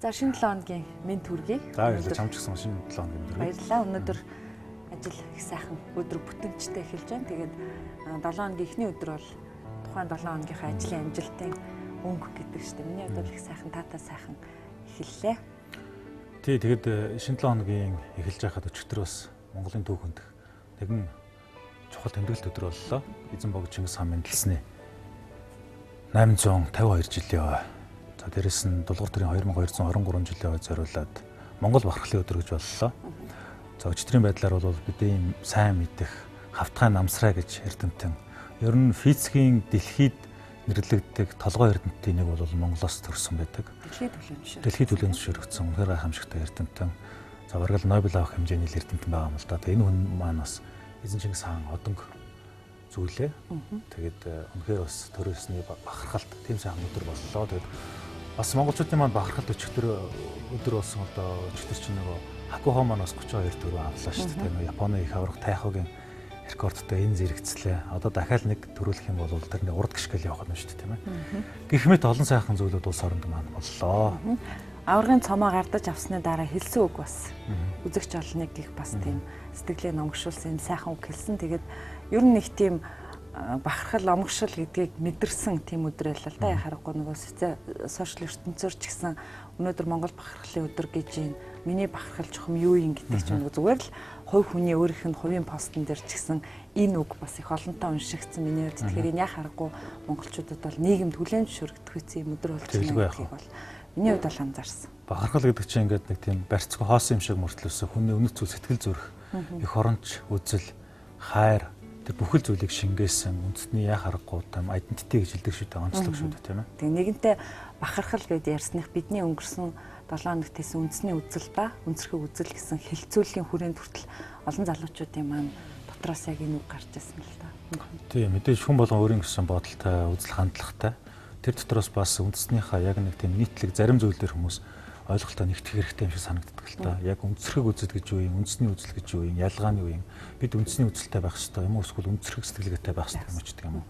За шинэ 7 хоногийн мэд төргий. За чамч гисэн шинэ 7 хоногийн төргий. Баярлалаа. Өнөөдөр ажил их сайхан өдөр бүтэмжтэй эхэлж байна. Тэгээд 7 хоногийн эхний өдөр бол тухайн 7 хоногийнхаа ажлын амжилтын өнгө гэдэг чинь миний хувьд бол их сайхан таатай сайхан эхэллээ. Тий, тэгээд шинэ 7 хоногийн эхэлж байхад өчигдөр бас Монголын түүхэнд нэгэн чухал тэмдэглэлт өдөр боллоо. Эзэн бог Чингис хаан мэндэлсний 852 жилийн за дээрэс нь дулуур төрийн 2223 жилийн зориулаад Монгол бахархлын өдөр гэж боллоо. За өчигдрийн байдлаар бол бидний сайн мэдэх хавтгай намсраа гэж эрдэмтэн ер нь физикийн дэлхийд нэрлэгддэг толгой эрдэмтдийн нэг бол Монголоос төрсэн байдаг. Дэлхийд түлэн зөвшөөрөгдсөн үнэхээр гайхамшигтай эрдэмтэн. За бараг л Нобель авах хэмжээний эрдэмтэн байгаа юм л да. Тэгээ энэ хүн маань бас эзэн Чингис хаан одонг зүйлээ. Тэгээд үнэхээр бас төрөөсний бахархалт тийм сайхан өдөр боллоо. Тэгээд бас монголчуудын маань бахархалт өдөр болсон одоо өчигдөр чинь нөгөө Хакуха маань бас 32 төрөө авлаа шүү дээ. Тэгээ Японы их аврах тайхогийн рекордтой энэ зэрэгцлээ. Одоо дахиад нэг төрүүлэх юм бол тэрний урд гიშгэл явах юм шүү дээ, тийм ээ. Гэх мэт олон сайхан зүйлүүд улс оронд маань боллоо. Аврагын цомоо гардаж авсны дараа хэлсэн үг бас үзэгч олныг гих бас тийм сэтгэлээ номгшуулсан сайхан үг хэлсэн. Тэгээд ер нь нэг тийм бахархал омгшил гэдгийг мэдэрсэн тийм өдөр байлаа л да. Харахгүй нөгөө сошиал ертөнцөөр ч гэсэн өнөөдөр Монгол бахархлын өдөр гэж юм. Миний бахархал чухам юу юм гэдэг чинь зүгээр л хувь хүний өөрийнх нь хувийн постн дээр ч гэсэн энэ үг бас их олонтаа уншигдсан миний хувьд. Тэгэхээр энэ яа харахгүй монголчуудад бол нийгэмд хүлээн зөвшөөрөгдөх юм өдөр болж байна гэдгийг бол миний хувьд бол анзаарсан. Бахархал гэдэг чинь ингээд нэг тийм барьцгүй хоосон юм шиг мөртлөөсөө хүний үнэт зүйл сэтгэл зүрх их оронч үзэл хайр тэр бүхэл зүйлийг шингээсэн үндэсний яа харахгүй там айдентити гэж хэлдэг шүү дээ, онцлог шүү дээ, тийм ээ. Тэгээ нэгэнтээ бахархал гэдээ ярьсных бидний өнгөрсөн 7 хоногт хийсэн үндэсний үзэл ба өнцөрхөг үзэл гэсэн хэлцүүлгийн хүрээнд хүртэл олон залуучуудын маань дотроос яг энэ үг гарч ирсэн л да. Тийм мэдээж хүн болгон өөрийн гэсэн бодолтой үзэл хандлагатай. Тэр дотроос бас үндэснийхаа яг нэг тийм нийтлэг зарим зүйлээр хүмүүс ойлголтоо нэгтгэх хэрэгтэй юм шиг санагддаг л та. Яг өнцөрхөг үзэл гэж юу юм, үндэсний үзэл гэж юу юм, ялгаа нь юу юм. Бид үндэсний үзэлтэй байх хэрэгтэй юм уу эсвэл өнцөрхөг сэтгэлгээтэй байх хэрэгтэй юм ч гэдэг юм уу.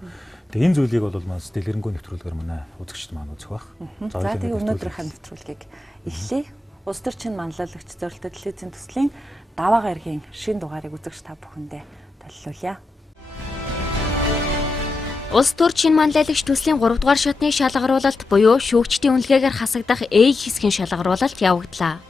Тэгээ энэ зүйлийг бол маань дэлгэрэнгүй нэвтрүүлгээр манай үзэгчд маань үзэх бах. За тэгээ өнөөдрийнхөө нэвтрүүлгийг эхлэе. Улс төрчин манлайлагч зорилттой телевизийн төслийн даваа гарагийн шинэ дугаарыг үзэгч та бүхэндээ төлөвлөе. Улс төрчин манлайлагч төслийн 3 дугаар шатны шалгаруулалт буюу шүүгчдийн үнэлгээгээр хасагдах A хэсгийн шалгаруулалт явагдлаа.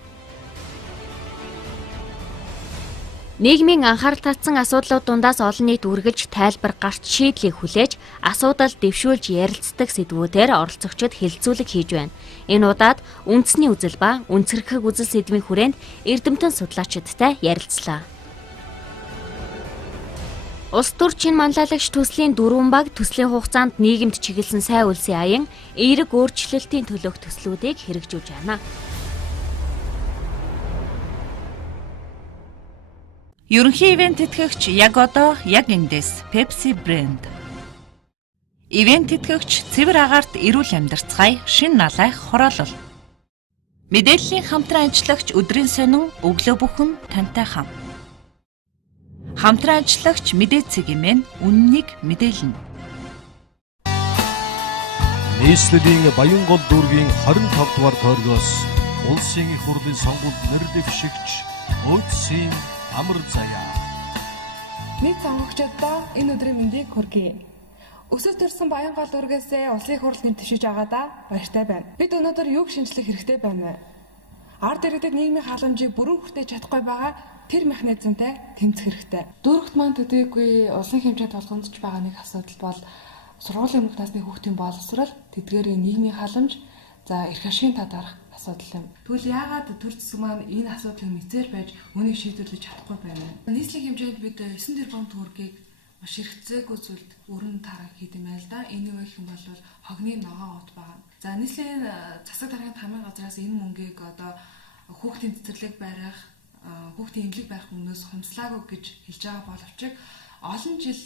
Нийгмийн анхаарал татсан асуудлууд дундаас олон нийт үргэлж тайлбар гарч шийдлийг хүлээж асуудал дэвшүүлж ярилцдаг сэдвүүдээр оролцогчид хэлэлцүүлэг хийж байна. Энэ удаад үндэсний үзэл ба өнцөрхөг үзэл сэдвийн хүрээнд эрдэмтэн судлаачидтай ярилцлаа. Улс төрчин манлайлагч төслийн 4 баг төслийн хугацаанд нийгэмд чиглэсэн сайн үлсийн аян эерэг өөрчлөлтийн төлөөх төслүүдийг хэрэгжүүлж байна. Ерөнхий ивент тэтгэгч яг одоо яг эндээс Pepsi брэнд. Ивент тэтгэгч цэвэр агаарт эрүүл амьдарцгаая шин налайх хороолол. Мэдээллийн хамтран ажиллагч өдрийн сонин өглөө бүхэн тантай хам. Хамтран ажиллагч мэдээцгийн мэн үннийг мэдээлнэ. Нийслэлийн Баянгол дүүргийн 25 дугаар тойргоос улсын их хурлын сонгуульд нэр дэвшигч Өөцсийн амар заяа. Нийт сонгогчдоо энэ өдрийн мэндийг хүргэе. Өсөж төрсэн Баянгол дүүргээс улсын их хурл нэр дэвшиж байгаадаа баяртай байна. Бид өнөөдөр юуг шинжлэх хэрэгтэй байна вэ? Ард иргэдэд нийгмийн халамжийг бүрэн хүртэж чадахгүй байгаа тэр механизмтай тэмцэх хэрэгтэй. Дүүрэгт маань төдийгүй улсын хэмжээнд толгомдож байгаа нэг асуудал бол сургуулийн өмнөх насны хүүхдийн боловсрол, тэдгээрийн нийгмийн халамж, за эрх ашигын тадарах асуудал юм. Тэгвэл яагаад төр зэсэг маань энэ асуудлыг мэдээр байж үүнийг шийдвэрлэж чадахгүй байна вэ? Нийслэлийн хэмжээнд бид 9 тэрбум төгрөгийг маш хэрэгцээгүй зүйлд өрн таран хийдэм байл да. Энийг гэх юм бол хогны ногоон ут байгаа. За нийслэлийн засаг даргын хамгийн газраас энэ мөнгийг одоо хүүхдийн цэцэрлэг барих, хүүхдийн эмнэлэг барих өмнөөс хумслаагүй гэж хэлж байгаа боловч олон жил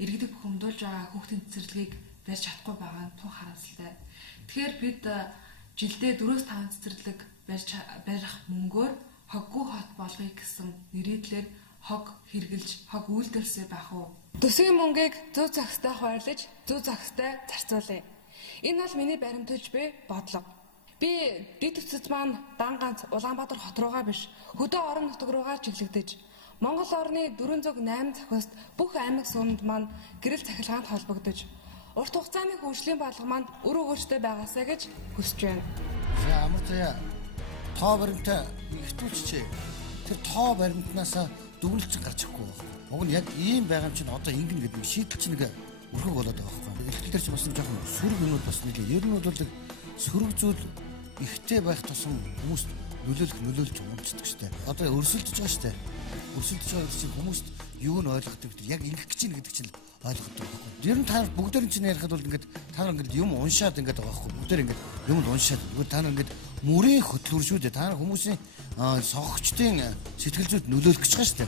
иргэдэг бухимдуулж байгаа хүүхдийн цэцэрлэгийг барьж чадахгүй байгаа нь тун харамсалтай. Тэгэхээр бид жилдээ 4-5 цэцэрлэг барих мөнгөөр хоггүй хот болгоё гэсэн нэрийдлэр хог хэрглэж хог үйлдвэрлэсээр байх уу? Төсвийн мөнгийг зөв зохистой хуваарлаж, зөв зохистой зарцуулъя. Энэ бол миний баримтаж буй бодлого. Би дэд үцэд маань дан ганц Улаанбаатар хот руугаа биш, хөдөө орон нутаг руугаа чиглэгдэж, Монгол орны 408 захист бүх аймаг суунд маань гэрэл цахилгаанд холбогдож, урт хугацааны хөгжлийн бодлого маань өр өгөөжтэй байгаасаа гэж хүсэж байна. За амар заяа тоо баримтаа ихтүүлчихээ. Тэр тоо баримтнаас дүгнэлт гарч ирэхгүй байна. Уг нь яг ийм байгаа юм чинь одоо ингэн гэдэг шийдэл чинь нэг өрхөг болоод байгаа байхгүй. Эхлэл дээр ч бас нэг жоохон сөрөг юмуд бас нэг ер нь бол сөрөг зүйл ихтэй байх тусам хүмүүст нөлөөлж унцдаг штэ. Одоо өрсөлдөж байгаа штэ. Өрсөлдөж байгаа чинь хүмүүст юу нь ойлгохдаг яг ингэх гэж чинь гэдэг чинь ойлгохдаг байхгүй. Ер нь та бүгдээр чинь ярихад бол ингээд та нар ингээд юм уншаад ингээд байгаа байхгүй. Бүгдээр ингээд юм уншаад. Та нар ингээд мөрийн хөтлөр шүү дээ. Та нар хүмүүсийн сонгогчдын сэтгэл зүйд нөлөөлөх гэж байгаа штэ.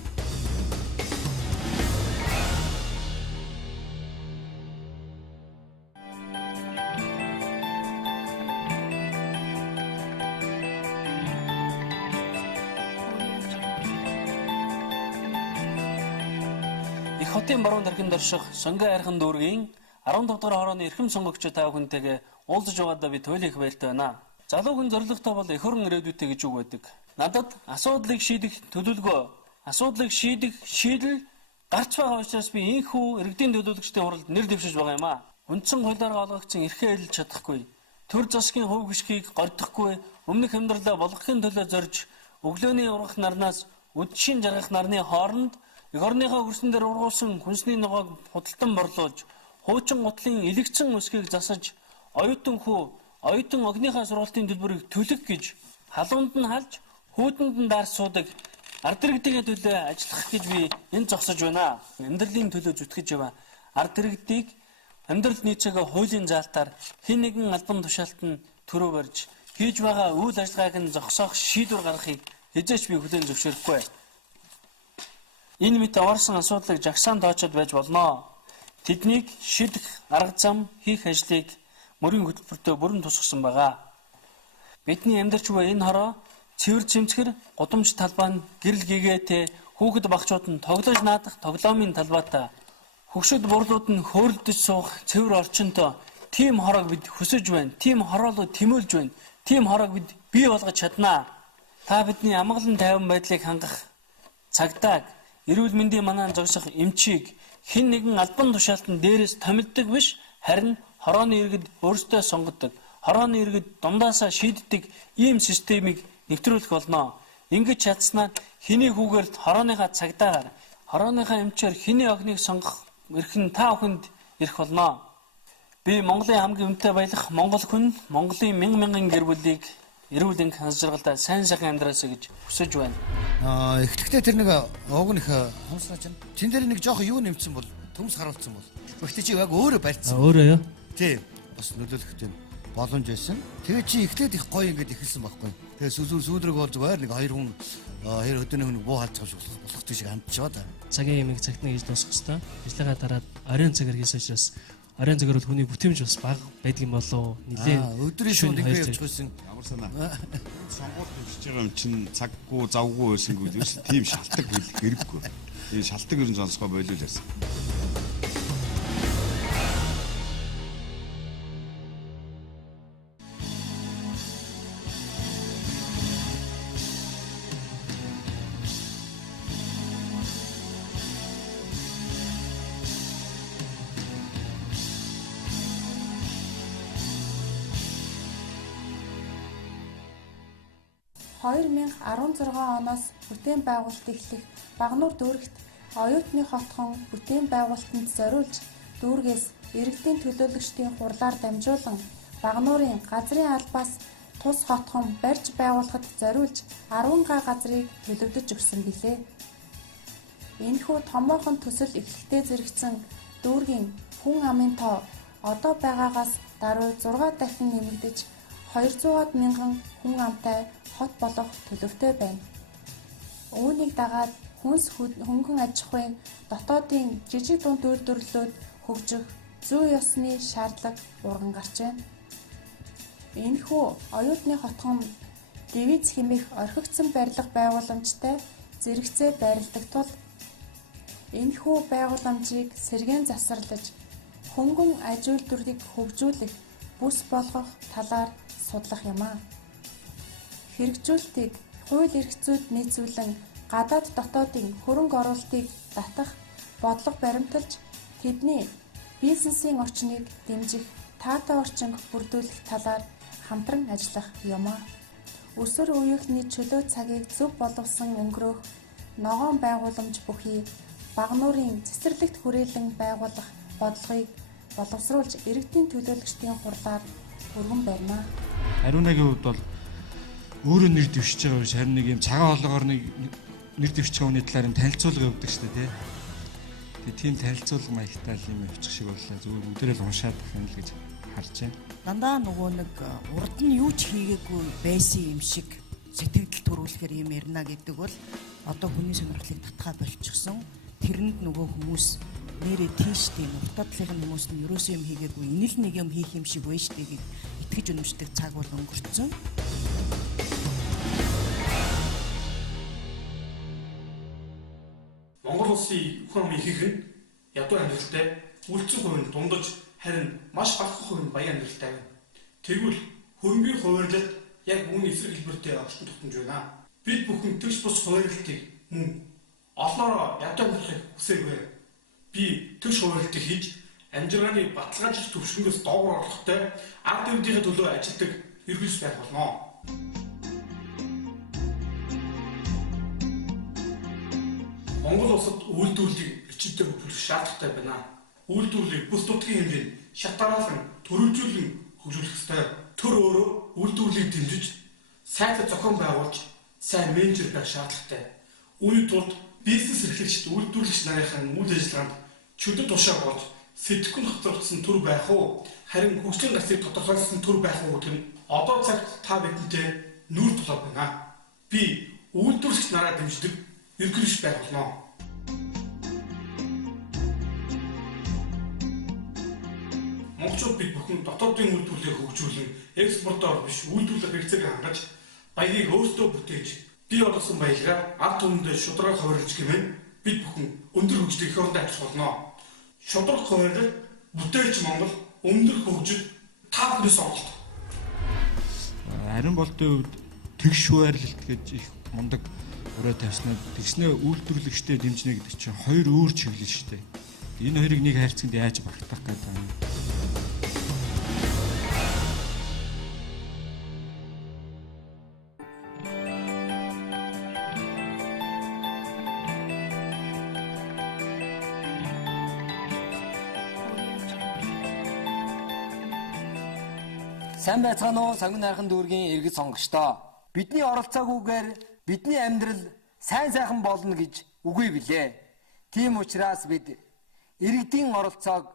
Хотын баруун дархинд орших Сонгой айрхан дүүргийн 15 дугаар хорооны эрхэм сонгогчид та бүхэнтэйгээ уулзаж байгаадаа би туйлын их баяртай байна. Залуу хүн зорилготой бол эх орон ирээдүйтэй гэж үг байдаг. Надад асуудлыг шийдэх төлөвлөгөө, асуудлыг шийдэх шийдэл гарч байгаа учраас би ийхүү иргэдийн төлөөлөгчдийн хуралд нэр дэвшиж байгаа юм аа. Үндсэн хуулиар олгогдсон эрхээ эдэлж чадахгүй, төр засгийн хөв гიშгийг гордохгүй, өмнөх амьдралаа болгохын төлөө зорж өглөөний ургах нарнаас үдшийн жаргах нарны хооронд эх орныхоо хөрсөн дээр ургуулсан хүнсний ногоог худалдан борлуулж, хуучин гутлын илэгцэн өсгийг засаж, оюутан хүү, оюутан огныхаа сургалтын төлбөрийг төлөх гэж халуунд нь халж, хүйтэнд нь даарс суудаг ард иргэдийн төлөө ажиллах гэж би энд зогсож байна. Амьдралын төлөө зүтгэж яваа ард иргэдийг амьдрал нийцээгээ хуулийн заалтаар хэн нэгэн албан тушаалтанд төрөө барьж, хийж байгаа үйл ажиллагааг нь зогсоох шийдвэр гаргахыг хязгаарч би хүлээн зөвшөөрөхгүй. Энэ мэт аварсан асуудлыг жагсаан тоочод байж болно. Тэднийг шийдэх арга зам хийх ажлыг мөрийн хөтөлбөртөө бүрэн тусгасан байгаа. Бидний амьдарч буй энэ хороо цэвэр цэмцгэр, гудамж талбай нь гэрэл гэгээтэй, хүүхэд багчууд нь тоглож наадах тоглоомын талбайтай, хөгшөд бурлууд нь хөөрөлдөж суух цэвэр орчинтой тийм хороог бид хүсэж байна. Тийм хороолоо тэмүүлж байна. Тийм хороог бид бий болгож чаднаа. Та бидний амгалан тайван байдлыг хангах цагдааг, эрүүл мэндийн манаа зогсох эмчийг хэн нэгэн албан тушаалтан дээрээс томилдог биш, харин хорооны иргэд өөрсдөө сонгодог, хорооны иргэд дундаасаа шийддэг ийм системийг нэвтрүүлэх болно. Ингэж чадсанаар хэний хүүгээр хорооныхаа цагдаагаар, хорооныхаа эмчээр хэний огныг сонгох эрх нь та бүхэнд ирэх болно. Би Монголын хамгийн үнэтэй баялах Монгол хүн, Монголын мянган гэр бүлийг эрүүл энх хансжиргалтай сайн сайхан амьдраасаа гэж хүсэж байна. Эхлэхдээ тэр нэг уг нь их хамсаа чинь. Тэн дээр нэг жоохон юу нэмсэн бол төмс харуулсан бол. Гэхдээ чи яг өөрөө барьцсан. Өөрөө яа? Тий. Бас нөлөөлөхтэй боломж байсан. Тэгээ чи эхлээд их гоё ингэж эхэлсэн байхгүй. Тэгээ сүүлрэг бол зүгээр нэг хоёр өдөөний хүн буу халж байгаа болох тийш хандчихаа да. Цагийн ямиг цагт нэг хийж дуусгах хэрэгтэй. Ажлынхаа дараад оройн цагаар хийсэн учраас оройн цагаар бол хүний бүтэмж бас бага байдаг юм болоо. Нилээн өдрийн шууд ингэ явж байсан. Ямар санаа. Сонгуульд хөвсөж байгаа юм чинь цаггүй завгүй байсангүй ерөөс тийм шалтгаан хэлэх хэрэггүй. Энэ шалтгаан ерөн сонсгоо болиул ярьсан. оноос бүтээн байгуулалт эхлэх Багнуур дүүрэгт оюутны хотхон бүтээн байгуулалтанд зориулж дүүргээс иргэдийн төлөөлөгчдийн хурлаар дамжуулан Багнуурын газрын албаас тус хотхон барьж байгуулахад зориулж 10 га газрыг төлөвлөж өгсөн билээ. Энэхүү томоохон төсөл эхлэхдээ зэрэгцэн дүүргийн хүн амын тоо одоо байгаагаас даруй 6 дахин нэмэгдэж 200 мянган хүн амтай хот болох төлөвтэй байна. Үүнийг дагаад хүнс хөнгөн аж ахуйн дотоодын жижиг дунд үйлдвэрлэлүүд хөгжих зүй ёсны шаардлага урган гарч байна. Энэхүү оюутны хотхон дивиз хэмээх орхигдсон барилга байгууламжтай зэрэгцээ байрладаг тул энэхүү байгууламжийг сэргээн засварлаж хөнгөн аж үйлдвэрлэлийг хөгжүүлэх бүс болгох талаар судлах юм а. Хэрэгжүүлэлтийг хууль эрх зүйд нийцүүлэн гадаад дотоодын хөрөнгө оруулалтыг татах, бодлого баримталж тэдний бизнесийн орчныг дэмжих, таатай орчин бүрдүүлэх талаар хамтран ажиллах юм а. Өсвөр үеийнхний чөлөө цагийг зөв болгосон өнгөрөөх ногоон байгууламж бүхий бага нуурын цэцэрлэгт хүрээлэн байгуулах бодлогыг боловсруулж иргэдийн төлөөлөгчдийн хурлаар өргөн барина. Ариунагийн хувьд бол өөрөө нэр дэвшиж байгаа биш, харин нэг юм цагаан хоолоогоор нэг нэр дэвшиж байгаа хүний талаар танилцуулга явуулдаг шүү дээ, тий. Тэгээ тийм танилцуулга маягтай л юм явуучих шиг боллоо. Зүгээр бүгдээрээ л уншаад байна л гэж харж байна. Дандаа нөгөө нэг урд нь юу ч хийгээгүй байсан юм шиг сэтгэл төрүүлэхээр юм ярина гэдэг бол одоо хүний сонирхлыг татгаа болчихсон. Тэрэнд нөгөө хүмүүс нэрээ тийш тийм уртадлын хүмүүс нь ерөөсөө юм хийгээгүй инэл нэг юм хийх юм шиг байж дээ гэж итгэж үнэмшдэг цаг бол өнгөрцөн. Монгол улсын хүн амын ихэнх нь ядуу амьдралтай, үйлцэн хувийн дундаж харин маш бага хувийн баян амьдралтай байна. Тэгвэл хөрөнгөний хуваарлалт яг үүний эсрэг хэлбэртэй орчин тогтнож байна. Бид бүхэн тэгш бус хуваарлалтыг мөн олноороо ядуу амьдрахыг хүсээгүй. Би тэгш хуваарлалтыг хийж амжиргааны баталгаажлах төвшнгөөс доогуур орлоготой ард иргэдийн төлөө ажилладаг эрхлэлс байх болно. Монгол улсад үйлдвэрлэлийг эрчимтэй хөгжүүлэх шаардлагатай байна. Үйлдвэрлэлийг бүс нутгийн хэмжээнд шатааруулан төрөлжүүлэн хөгжүүлэх ёстой. Төр өөрөө үйлдвэрлэлийг дэмжиж, сайтай зохион байгуулж, сайн менежер байх шаардлагатай. Үүний тулд бизнес эрхлэгчид үйлдвэрлэгч нарын үйл ажиллагаанд чөлөө тушаа болж сэтгэхүйн хоцрогдсон төр байх уу? Харин хөгжлийн гацыг тодорхойлсон төр байх уу гэдэг нь одоо цагт та бидэнтэй нүүр тулаад байна. Би үйлдвэрлэгч нараа дэмждэг эрхлэгч байх болно. Монголчууд бид бүхэн дотоодын үйлдвэрлэлийг хөгжүүлэн экспортоор биш үйлдвэрлэх хэрэгцээг хангаж баярыг өөрсдөө бүтээж бий болгосон баялгаа ард түмэндээ шударга хуваарлаж гэмээр бид бүхэн өндөр хөгжлийг их оронд авч болно. Шударга хуваарлал бүтээлч Монгол өндөр хөгжил та бүхний сонголт. Ариун болтын хувьд тэгш хуваарлалт гэж их мундаг өрөө тавьснаа тэгснээ үйлдвэрлэгчтэй дэмжнэ гэдэг чинь хоёр өөр чиглэл шүү дээ. Энэ хоёрыг нэг хайрцагт яаж багтаах гэдэг юм. Сайн байцгаана уу Сонгон найрхан дүүргийн иргэд сонгогчдоо. Бидний оролцоогүйгээр бидний амьдрал сайн сайхан болно гэж үгүй билээ. Тийм учраас бид иргэдийн оролцоог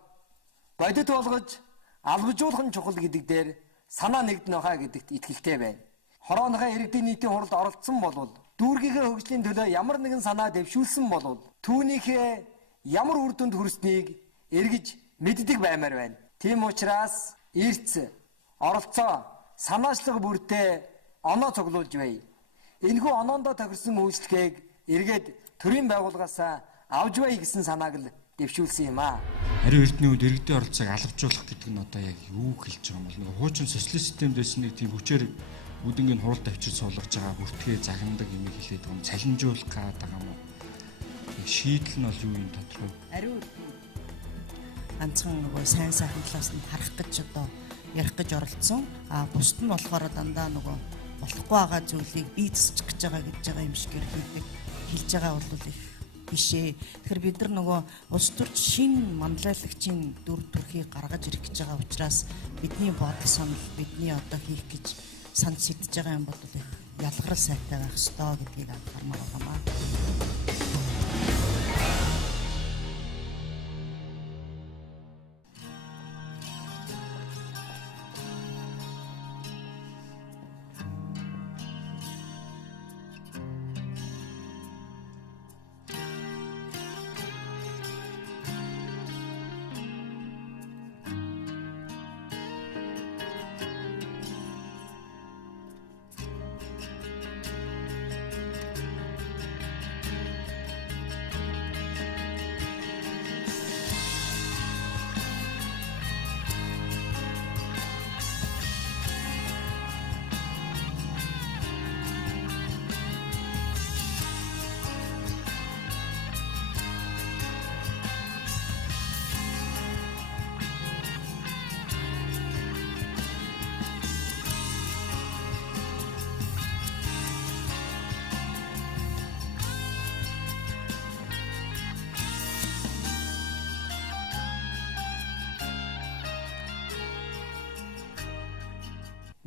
бодит болгож албажуулах нь чухал гэдэг дээр санаа нэгдэн байгаа гэдэгт итгэлтэй байна. Хорооныхаа иргэдийн нийтийн хуралд оролцсон болвол дүүргийнхээ хөгжлийн төлөө ямар нэгэн санаа дэвшүүлсэн болвол түүнийхээ ямар үр дүнд хүрснийг эргэж мэддэг баймаар байна. Тийм учраас эрц оролцоо санаачлаг бүртээ оноо цуглуулж бай. Энэхүү оноондоо тохирсон үйлчлэгийг эргээд төрийн байгууллагаас авж бай гэсэн санааг л дэвшүүлсэн юм аа. Ариун эрдэнэ үед иргэдийн оролцоог алгажуулах гэдэг нь одоо яг юу хэлж байгаа юм бол нэг хуучин социалист системд байсан нэг тийм хүчээр бүдингийн хуралд авчир суулгаж байгаа бүртгээ загнадаг юм хэлээд байгаа юм. Цалинжуулах гэдэг юм уу? Шийдэл нь бол юу юм тодорхой. Ариун ганцхан нөгөө сайн сайхан талаас нь харах гэж одоо ярих гэж оролцсон. Бусд нь болохоор дандаа нөгөө болохгүй байгаа зүйлийг бий засчих гэж байгаа юм шиг хэлж байгаа бол их бишээ. Тэгэхээр бид нар нөгөө улс төрч шин манлайлагчийн дүр төрхийг гаргаж ирэх гэж байгаа учраас бидний бодол санал бидний одоо хийх гэж санд сэтж байгаа юм бол их ялгарл сайтай байх ёстой гэдгийг анхаармаар байна.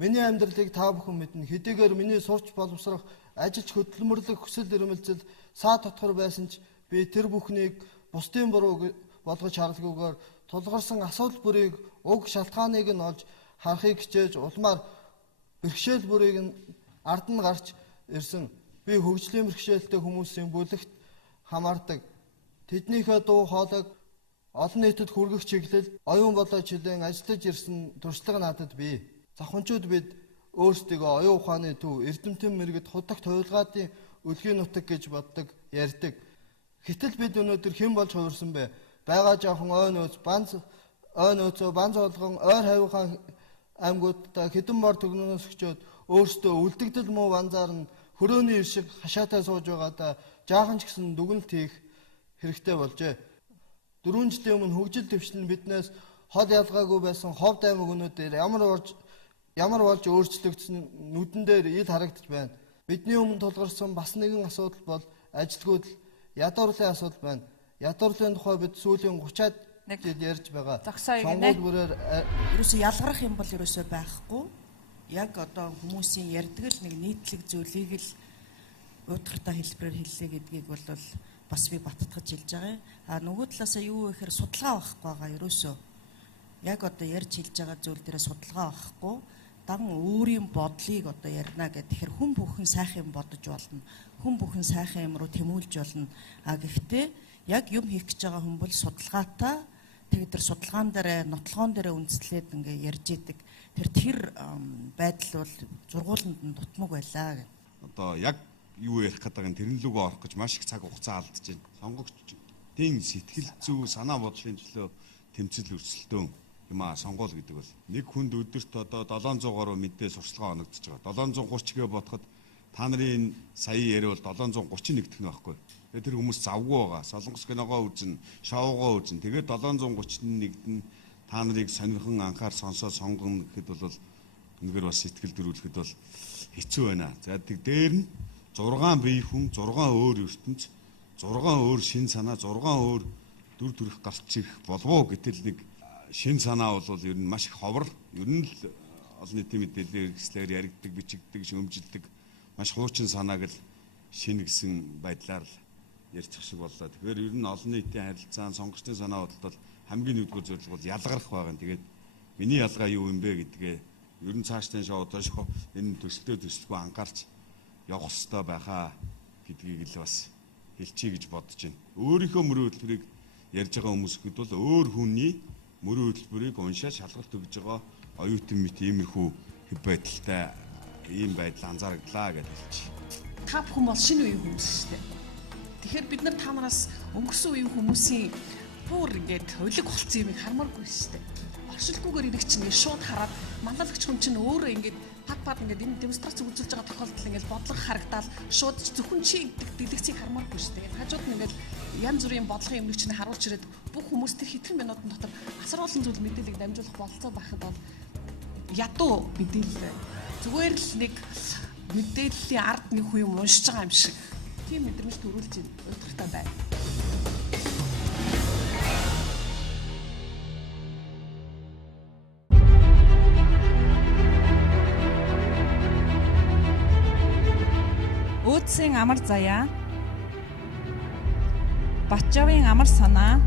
Миний амьдралыг та бүхэн мэднэ. Хэдийгээр миний сурч боловсрох, ажиллаж хөдөлмөрлөх хүсэл эрмэлзэл саа татвар байсан ч би тэр бүхнийг бусдын буруу болгож харалгүйгээр тулгарсан асуудал бүрийг уг шалтгааныг нь олж харахыг хичээж улмаар бэрхшээл бүрийг нь ард нь гарч ирсэн. Би хөгжлийн бэрхшээлтэй хүмүүсийн бүлэгт хамаардаг. Тэднийхээ дуу хоолойг олон нийтэд хүргэх чиглэл оюун болоо чилэн ажиллаж ирсэн туршлага надад бий. Завханчууд бид өөрсдийгөө оюун ухааны төв, эрдэмтэн мэрэгд худагт хуйлгаатын өлгийн нутаг гэж боддог, ярьдаг. Гэтэл бид өнөөдөр хэн болж хувирсан бэ? Бага жоохон ой нөөцөө банз болгон ойр хавийнхаа аймагуудаа хэдэн бор төгнөөс өчөөд өөрсдөө үлдэгдэл муу банзаар нь хөрөөний иршиг хашаатай сууж байгаадаа жаахан ч гэсэн дүгнэлт хийх хэрэгтэй болжээ. 4 жилийн өмнө хөгжил дэвшил нь биднээс хол ялгаагүй байсан ховд аймаг өнөөдөр ямар болж өөрчлөгдсөн нүдэн дээр ил харагдаж байна. Бидний өмнө тулгарсан бас нэгэн асуудал бол ажилгүйд ядуурлын асуудал байна. Ядуурлын тухай бид сүүлийн 30-аад жил ярьж байгаа. Сонгуул бүрээр ерөөсөө ялгарах юм бол ерөөсөө байхгүй. Яг одоо хүмүүсийн ярьдаг л нэг нийтлэг зүйлийг л уутгартаа хэлбэрээр хэллээ гэдгийг бол бас би баттгаж хэлж байгаа юм. Нөгөө талаасаа юу вэ гэхээр судалгаа авахгүй байгаа ерөөсөө. Яг одоо ярьж хэлж байгаа зүйл дээр судалгаа авахгүй. Дан өөрийн бодлыг одоо ярина гэхээр хүн бүхэн сайхан юм бодож болно. Хүн бүхэн сайхан юм руу тэмүүлж болно. Гэхдээ яг юм хийх гэж байгаа хүн бол судалгаатай тэгээд тэр судалгаан дээр нотлогоон дээр үндэслээд ингээ ярьж идэг. Тэр байдал бол зургууланд нь дутмаг байлаа гэх. Одоо яг юу ярих гэдэг нь тэрэн лүгөө орох гэж маш их цаг хугацаа алдаж байна. Сонгогчдын сэтгэл зүй санаа бодлын төлөө тэмцэл өрсөлдөөн юм аа сонгуул гэдэг бол нэг хүнд өдөрт одоо 700 гаруй мэдээ сурчлагаа оногдож байгаа. 730 гээ бодоход та нарын сая яриа бол 731 гэх нь байхгүй. Тэгээд тэр хүмүүс завгүй байгаа. Солонгос киногоо үзэн, шоугоо үзэн. Тэгээд 731-д нь та нарыг сонирхон анхаар сонсоо сонгоно гэхэд бол үнэхээр бас сэтгэл төрүүлэхэд бол хэцүү байна. За дээр нь 6 бие хүн, 6 өөр ертөнц, 6 өөр шин санаа, 6 өөр дүр төрх гарч ирэх болов гэтэл нэг шин санаа бол ер нь маш их ховор. Ер нь л олон нийтийн мэдээлэл хэрэгслээр яригддаг, бичигддэг, шөмжилдэг маш хуучин санааг л шинэ гэсэн байдлаар л ярьчих шиг боллоо. Тэгэхээр ер нь олон нийтийн харилцаа, сонгогчдын санаа бодлол хамгийн нэгдүгээр зорилго бол ялгарах байгаа. Тэгээд миний ялгаа юу юм бэ гэдгээ ер нь цаашдын шоу доошоо энэ төсөлтөө анхаарч явах хэрэгтэй байхаа гэдгийг л бас хэлчихье гэж бодож байна. Өөрийнхөө мөрөө хөтөлбөрийг ярьж байгаа хүмүүсүүд бол өөр хүний мөрөө хөтөлбөрийг уншаад шалгалт өгж байгаа оюутан мэт иймэрхүү хэв байдалтай ийм байдал анзаараглаа гэж хэлчихье. Та бүхэн бол шинэ үеийн хүмүүс шүү дээ. Тэгэхээр бид нар та нараас өнгөрсөн үеийн хүмүүсийн бүр ингээд улиг болцсон юмыг хармааргүй шүү дээ. Оршилгүйгээр ирэх чинь шууд хараад манлайлагч хүн чинь өөрөө ингээд пад ингээд энэ демонстрац үзүүлж байгаа тохиолдол ингээд бодлого харагдаад шууд зөвхөн чи гэдэг дэлгэцийг хармааргүй шүү дээ. Хажууд нь ингээд янз бүрийн бодлогын юмыг чинь харуулж ирээд бүх хүмүүс тэр хэдхэн минутын дотор асар олон зүйл мэдээллийг дамжуулах бололцоо байхад бол ядуу мэдээлэл зүгээр л нэг мэдээллийн ард нэг хүн юм уншиж байгаа юм шиг тийм мэдрэмж төрүүлж удиртай байна. Өөдсийн амар заяа, Батжавын амар санаа,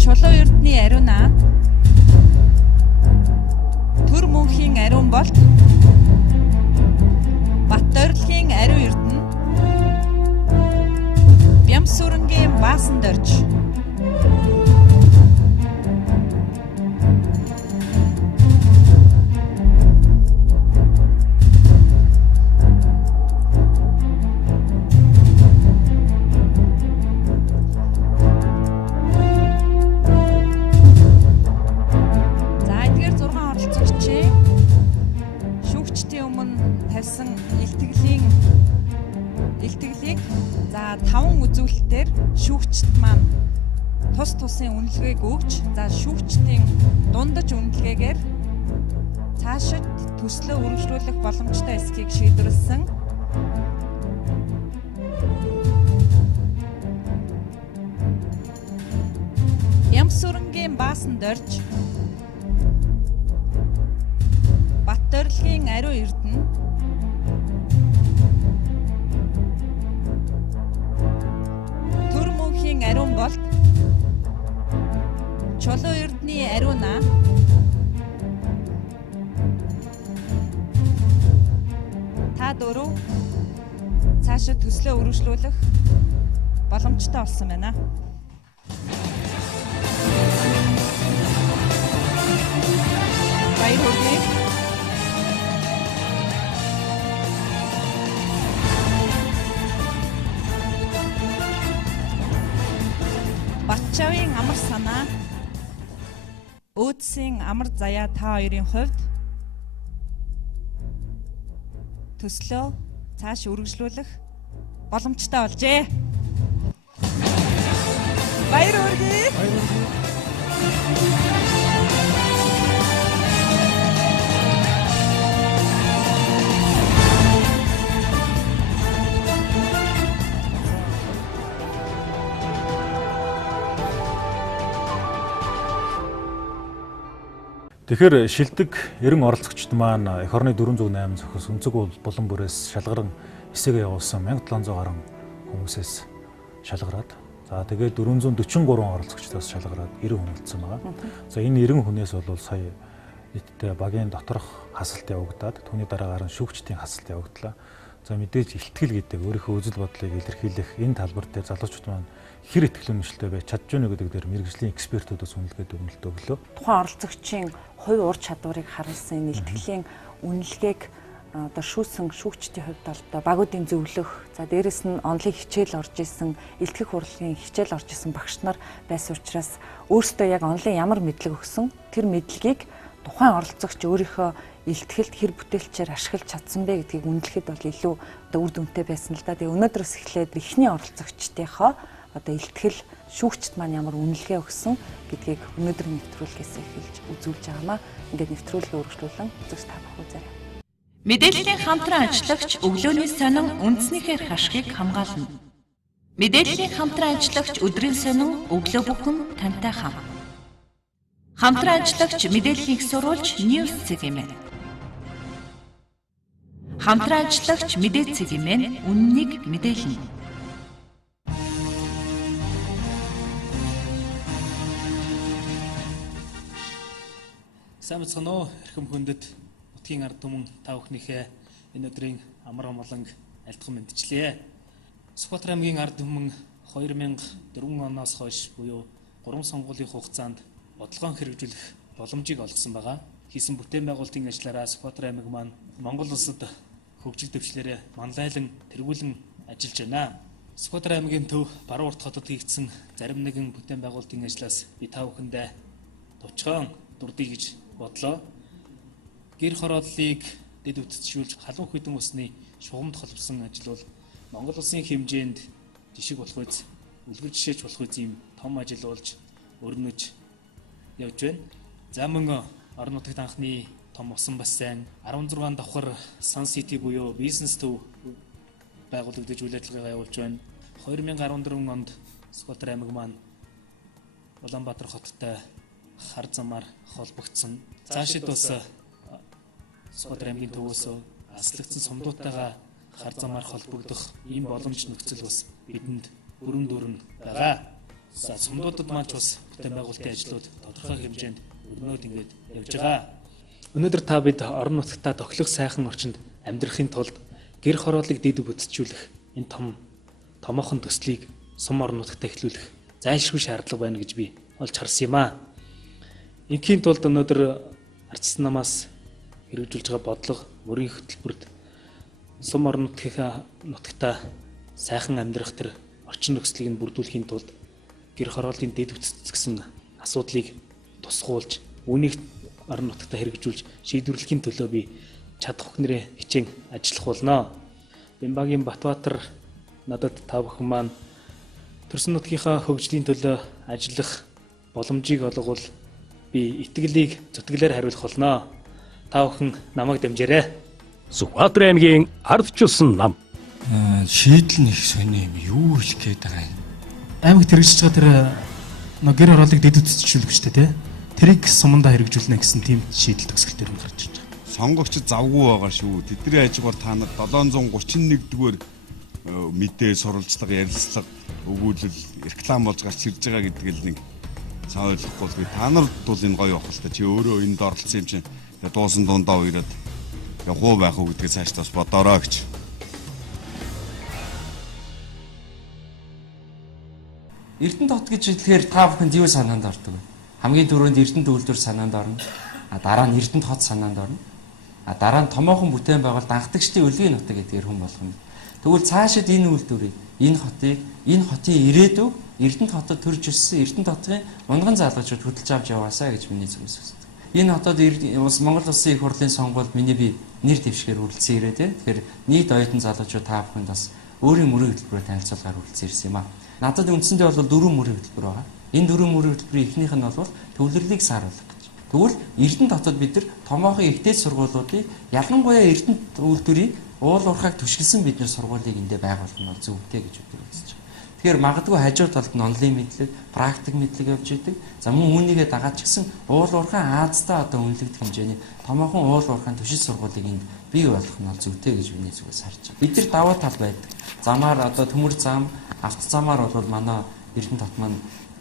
Чулуу эрдний ариунаа, Төр мөнхийн ариун болт, Баттойрлогийн ариун эрдэнэ, Бямсүрэнгийн баасан дорж, тусын үнэлгээг өгч за шүүгчдийн дундаж үнэлгээгээр цаашид төслөө үргэлжлүүлэх боломжтой эсхийг шийдвэрлсэн Ямсүрэнгийн баасан дорж Аваргалагын ариун эрдэнэ Төр мөнхийн ариун голд Чулуу эрдний ариунаа та дөрөв цаашид төслөө үргэлжлүүлэх боломжтой болсон байна. Баяр хүргэе. Батчавын амар санаа Өөдсийн амар заяа та хоёрын хувьд төслөө цааш үргэлжлүүлэх боломжтой болжээ. Баяр хүргэе. Тэгэхээр шилдэг 90 оролцогчд маань эх орны 408 зохиос өнцөг булан бүрээс шалгаран эсээгээ явуулсан 1700 гаруй хүмүүсээс шалгараад за тэгээд 443 оролцогчдоос шалгараад 90 хүн үлдсэн байгаа. За энэ 90 хүнээс бол сая нийтдээ багийн доторх хасалт явагдаад түүний дараагаар нь шүүгчдийн хасалт явагдлаа. За мэдээж илтгэл гэдэг өөрийнхөө үзэл бодлыг илэрхийлэх энэ талбар дээр залуучууд маань хэр итгэл үнэмшилтэй байж чадж байна гэдэг дээр мэргэжлийн экспертүүдээс үнэлгээд өгнөлт өглөө. Тухайн оролцогчийн хувь ур чадварыг харуулсан энэ илтгэлийн үнэлгээг одоо шүүсэн шүүгчдийн хувьд бол багуудын зөвлөх, за дээрэс нь онлын хичээл орж исэн, илтгэх урлагийн хичээл орж исэн багш нар байсан учраас өөрсдөө яг онлын ямар мэдлэг өгсөн тэр мэдлэгийг тухайн оролцогч өөрийнхөө илтгэлд хэр бүтээлчээр ашиглаж чадсан бэ гэдгийг үнэлэхэд бол илүү одоо үр дүнтэй байсан л да. Тэгээ өнөөдрөөс эхлээд эхний оролцогчдынхоо одоо илтгэл шүүгчд маань ямар үнэлгээ өгсөн гэдгийг өнөөдрийн нэвтрүүлгээс эхэлж үзүүлж байгаамаа. Ингээд нэвтрүүлгээ үргэлжлүүлэн үзэгч та бүхэн үзээрэй. Мэдээллийн хамтран ажиллагч өглөөний сонин үндснийхэр хашгийг хамгаална. Мэдээллийн хамтран ажиллагч өдрийн сонин өглөө бүхэн тантай хам. Хамтран ажиллагч мэдээллийн их сурвалж News цэгмэн. Хамтран ажиллагч мэдээ цэгмэн үннийг мэдээлнэ. Сайн бацгаана уу эрхэм хүндэт нутгийн ард түмэн та бүхнийхээ энэ өдрийн амар амгалан айлтган мэдчлээ. Сүхбаатар аймгийн ард түмэн 2004 оноос хойш буюу 3 сонгуулийн хугацаанд бодлогоо хэрэгжүүлэх боломжийг олгосон байгаа. Хийсэн бүтээн байгуулалтын ажлаараа Сүхбаатар аймаг маань Монгол улсад хөгжил дэвшлэрээ манлайлан тэргүүлэн ажиллаж байна. Сүхбаатар аймгийн төв Баруун Урт хотод хийгдсэн зарим нэгэн бүтээн байгуулалтын ажлаас би та бүхэндээ товчхон дурдъя гэж бодлоо. Гэр хорооллыг дэд үтцшүүлж халуун хөдөн усны шугамд холбосон ажил бол Монгол улсын хэмжээнд жишг болох үз, үлгэр жишээч болох үз ийм том ажил болж өрнөж явж байна. За мөн орон нутагт анхны том усан бассейн 16 давхар Sun City буюу бизнес төв байгуулагдаж үйл ажиллагаа явуулж байна. 2014 онд Сүхбаатар аймаг маань Улаанбаатар хоттой хар замаар холбогдсон. Цаашид бас Сүхбаатар аймгийн төвөөс аслагдсан сумдуудтайгаа хар замаар холбогдох ийм боломж нөхцөл бас бидэнд бүрэн дүүрэн байгаа. За сумдуудад маань ч бас бүтээн байгуулалтын ажлууд тодорхой хэмжээнд өрнөд ингээд явж байгаа. Өнөөдөр та бид орон нутгатаа тохилох сайхан орчинд амьдрахын тулд гэр хорооллыг дэд бүтцжүүлэх энэ томоохон төслийг сум орон нутгад эхлүүлэх зайлшгүй шаардлага байна гэж би олж харсан юм аа. Инхийн тулд өнөөдөр ардчсан намаас хэрэгжүүлж байгаа бодлого мөрийн хөтөлбөрт сум орон нутгатаа сайхан амьдрах тэр орчин нөхцөлийг нь бүрдүүлэхийн тулд гэр хорооллын дэд бүтц гэсэн асуудлыг тусгуулж үүнийг орон нутгатаа хэрэгжүүлж шийдвэрлэхийн төлөө би чадах хүнээрээ хичээн ажиллах болно. Бямбагийн Батбаатар надад та бүхэн маань төрсөн нутгийнхаа хөгжлийн төлөө ажиллах боломжийг олгол би итгэлийг зүтгэлээр хариулах болно. Та бүхэн намайг дамжаарай. Сүхбаатар аймгийн ардчилсан нам. Шийдэл нэг сони юм юу хэлэх гээд байгаа юм. Аймагт хэрэгжиж байгаа тэр гэр хорооллыг дэд үтцжүүлэх шүү дээ, тий? Тэрийг сумандаа хэрэгжүүлнэ гэсэн тийм шийдэл төгсгөл төр нь гарч ирж байгаа. сонгогчд завгүй байгаа шүү. Тэдний хажуугаар та нар 731-р мэдээ сурвалжлага ярилцлага өгүүлэл реклам болж гарч ирж байгаа гэдэг л нэг цаа ойлгохгүй би та нарт бол энэ гоё явах л та чи өөрөө энд оролцсон юм чинь дуусан дундаа уураад хуу байх уу гэдгийг цааш тас бодороо гэж. Эрдэнэт хот гэж хэлэхээр та бүхэнд юу санаанд ордог вэ? Хамгийн түрүүнд Эрдэнэт үйлдвэр санаанд орно. Дараа нь Эрдэнэт хот санаанд орно. Дараа нь томоохон бүтээн байгуулалт анхдагчдын өлгийн нутаг гэдгээр хүн болгоно. Тэгвэл цаашид энэ үйлдвэрийг, энэ хотын ирээдүйг Эрдэнэт хотод төрж өссөн Эрдэнэт хотын унган залгачууд хөдөлж авч яваасаа гэж миний зүгээс үздэг. Энэ хотод Монгол Улсын их хурлын сонгуульд миний би нэр дэвшгээр хүрэлцэн ирээ тийм. Тэгэхээр нийт оюутан залуучууд та бүхэнд бас өөрийн мөрийн хөтөлбөрөөр танилцуулгаар хүрэлцэн ирсэн юм аа. Надад үндсэндээ бол 4 мөрийн хөтөлбөр байгаа. Энэ 4 мөрийн хөтөлбөрийн эхнийх нь бол төвлөрлийг сааруулах гэж. Тэгвэл Эрдэнэт хотод бид нар томоохон ихтэй сургуулиудыг ялангуяа Эрдэнэт үйлдвэрийн уул уурхайг түшгэлсэн бидний сургуулийг эндээ байгуулах нь бол зөвхтэй гэж үзэж байна. Тэгэхээр магадгүй хажуу талд нь онлайн мэдлэг, практик мэдлэг явж идэг. За мөн үүнийгээ дагаад ч гэсэн уул уурхай Аазтай одоо үнэлэгдэх хэмжээний томоохон уул уурхайн түшил сургуулийг энд бий болгох нь бол зөвхтэй гэж миний зүгээс харж байна. Бид нар даваа тал байдаг. Замаар одоо төмөр зам, автозамаар бол манай Эрдэнэт хот маань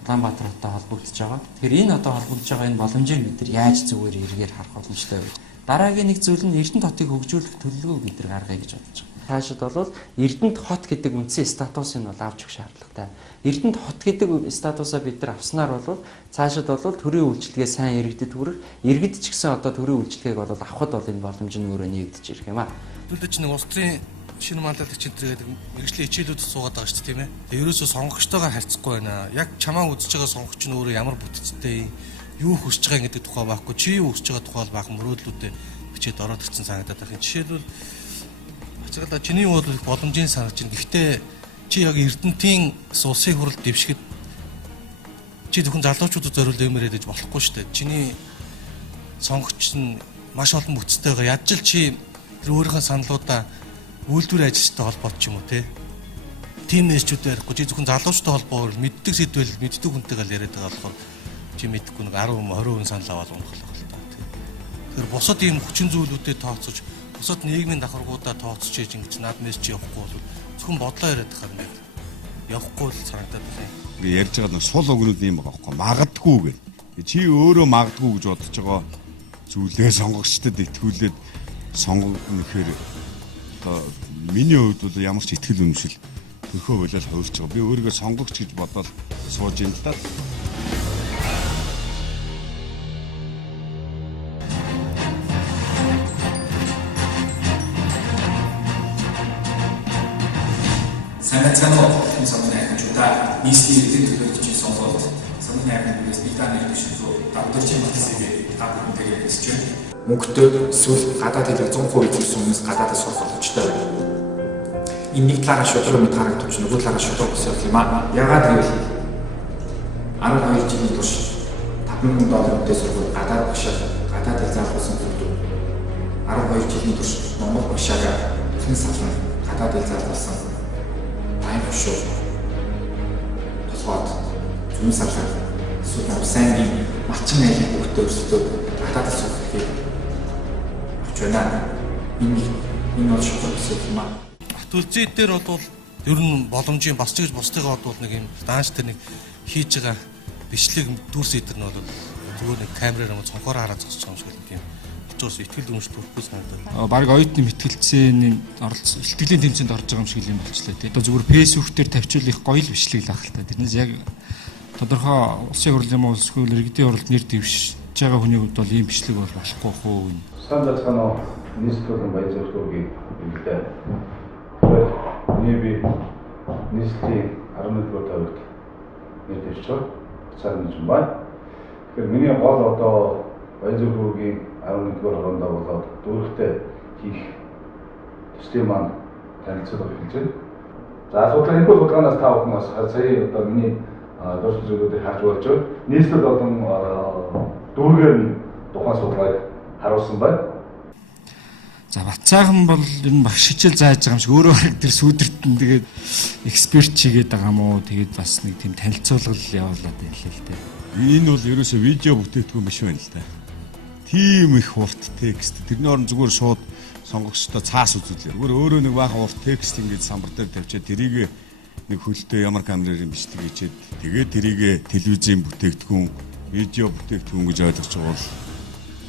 Улаанбаатар хоттой холбогдож байгаа. Тэгэхээр энэ одоо холбогдож байгаа энэ боломжийг бид нар яаж зүгээр эргээр харах боломжтой вэ? Дараагийн нэг зүйл нь Эрдэнэт хотыг хөгжүүлэх төлөвлөгөө бид нар гаргая гэж бодож байгаа. Цаашид бол Эрдэнэт хот гэдэг үндсэн статусыг бол авч өгөх шаардлагатай. Эрдэнэт хот гэдэг статусаа бид нар авснаар бол цаашид бол төрийн үйлчилгээ сайн иргэдэд хүрэх, иргэд ч гэсэн одоо төрийн үйлчилгээг бол авахд бол энэ боломж нь өөрөө нэгдэж ирэх юм аа. Түлдэж нэг улс төрийн шинэ манлайлагч гэдэг мэрэгжлийн хичээлүүд суугаад байгаа шүү дээ тийм ээ. Тэгээ ерөөсөө сонгогчтойгоо харьцахгүй байна. Яг чамаа үзэж байгаа сонгогч нь өөрөө ямар бүтцтэй юу хүсэж байгаа гэдэг тухай байхгүй чи юу хүсэж байгаа тухай баах мөрөөдлүүдэд бичээд ороод ирсэн санагдаад байна. Жишээлбэл ачаалаа чиний бол боломжийн санагч чинь гэхдээ чи яг Эрдэнэтийн улсын хурлд дэвшгэд чи зөвхөн залуучуудад зориулж юмрээд гэж болохгүй шүү дээ. Чиний сонгогч нь маш олон бүтцтэй байгаа. Ядчил чи тэр өөрийнхөө саналуудаа үйлдвэр ажилчтай холбоот ч юм уу тийм нэсчүүд ярихгүй чи зөвхөн залуучтай холбоо мэддэг сэдвэл мэддэг хүнтэйгээ яриад байгаа болохоор чи мэдхгүй нэг 10-20% санал аваад унах л байна. Тэгэхээр бусад ийм хүчин зүйлүүдэд тооцож бусад нийгмийн давхаргуудаа тооцож хийж ингэж над нэс чи явахгүй бол зөвхөн бодлоо яриад байгаа юм. Явахгүй л санагдаад байна. Би ярьж байгаа нэг сул өгнүүд юм байгаа байхгүй магадгүй гэх. Чи өөрөө магадгүй гэж бодож байгаа зүйлээ сонгогчдод итгүүлээд сонгохнэхээр одоо миний хувьд бол ямар ч ихтгэл үнэмшил төрхөө болол хувирч байгаа. Би өөрийгөө сонгогч гэж бодоод сууж юм л да. Санацаноо тийм сонгоны ахиучудаа нийслэлийн эзэн төлөөлөгчийн сонгуульд сонгоны ахиучдаас Британий дэвшилзүү давтарчин хэлсэгээ гадаад тэгээд хэлж байна. Мөнгөтэй эсвэл гадаад хэлээр 100% эзэлсэн хүмүүс гадаадд сурах боломжтой байна. Энэ нэг талаараа шудраг мэд харагдаж нөгөө талаараа шудраг гэсэн юм аа. Яагаад гэвэл 12 жилийн турш $5,000 сургууль гадаад багшаа гадаад хэл заалгуулсан төлөв. 12 жилийн турш Монгол багшаага төлн сална гадаад хэл заалгуулсан. Айн хөшөө. Тусгад зүн салсан. Эсвэл сайн мачин айлын хөвгтөө өсөлтөө гадаадд сурахыг энэ бол шууд гэсэн юм аа. Бат үзээд дээр бол ер нь боломжийн бас ч гэж бусдыгаа бол нэг юм даанч тэр нэг хийж байгаа бичлэг дүрс идэр нь бол зүгээр нэг камераар юм цонхоор хараад зогсож байгаа юм шиг тийм очоос ихтгэл дүнш төрөхгүй санагдаад. Бараг оюутны мэтгэлцээний ихтгэлийн тэмцээнд орж байгаа юм шиг юм болчихлоо тийм. Одоо зүгээр фэйсбુક дээр тавьчихвал их гоё л бичлэг л ах л та. Тэрнээс яг тодорхой улсын хурлын юм уу эсвэл иргэдийн хурлд нэр дэвшиж байгаа хүний хувьд бол ийм бичлэг бол болохгүй хөө. Сайн бацгаано нийслэлийн баяр зорилгыг хэлээ. Би нийслэлийн 11-р тавьд нэр дэвшиж сайн гэж байна. Тэгэхээр миний гол одоо баяр зорилгын 11-р хорондоо болоод дүүрэгтэй хийх төслийн маань танилцуулга хийж байна. За асуудал энэ судалгаанаас та бүхэн сая одоо миний дөрвөн зүйлүүдийг харж болж байна. Нийслэл болон дүүргээр нь тухайн судалгааг харуулсан байна. За Бацаахан бол энэ багш хичээл зааж байгаа юм шиг өөрөө тэр сүүдэртэн тэгээд эксперт чигээд байгаа юм уу? Тэгээд бас нэг тийм танилцуулга явуулаад байлаа л дээ. Энэ бол ерөөсөө видео бүтээгдэхүүн биш байна л да. тийм их урт текст. Тэрний орон зүгээр шууд сонгогчдоо цаас үзүүлээ. Зүгээр өөрөө нэг баахан урт текст ингэж самбар дээр тавьчаад тэрийг нэг хөлтөө ямар камераар юм бичдэг гэжээд тэгээд тэрийг телевизийн бүтээгдэхүүн, видео бүтээгдэхүүн гэж ойлгож байгаа бол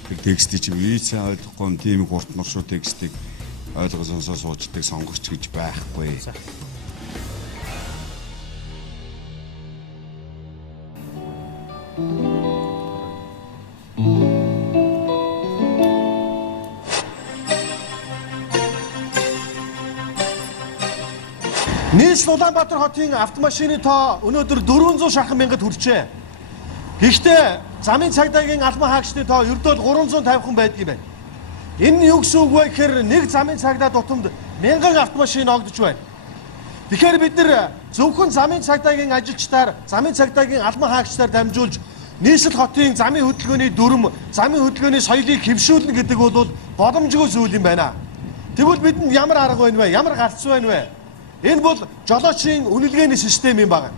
тэр текстийг чи вицээ ойлгохгүй тийм их урт нуршуу текстийг ойлгосонсоо суучдаг сонгогч гэж байхгүй. Нийслэл Улаанбаатар хотын автомашины тоо өнөөдөр 400 шахан мянгад хүрчээ. Гэхдээ замын цагдаагийн албан хаагчдын тоо ердөө 350 хүн байдаг юм байна. Энэ нь юу гэсэн үг вэ гэхээр нэг замын цагдаа тутамд 1000 автомашин огдож байна. Тэгэхээр бид нар зөвхөн замын цагдаагийн ажилчдаар, замын цагдаагийн албан хаагчдаар дамжуулж нийслэл хотын замын хөдөлгөөний дүрм, замын хөдөлгөөний соёлыг хэвшүүлнэ гэдэг бол боломжгүй зүйл юм байна. Тэгвэл бидэнд ямар арга байна вэ? Ямар галц байна вэ? Энэ бол жолоочийн үнэлгээний систем юм байна.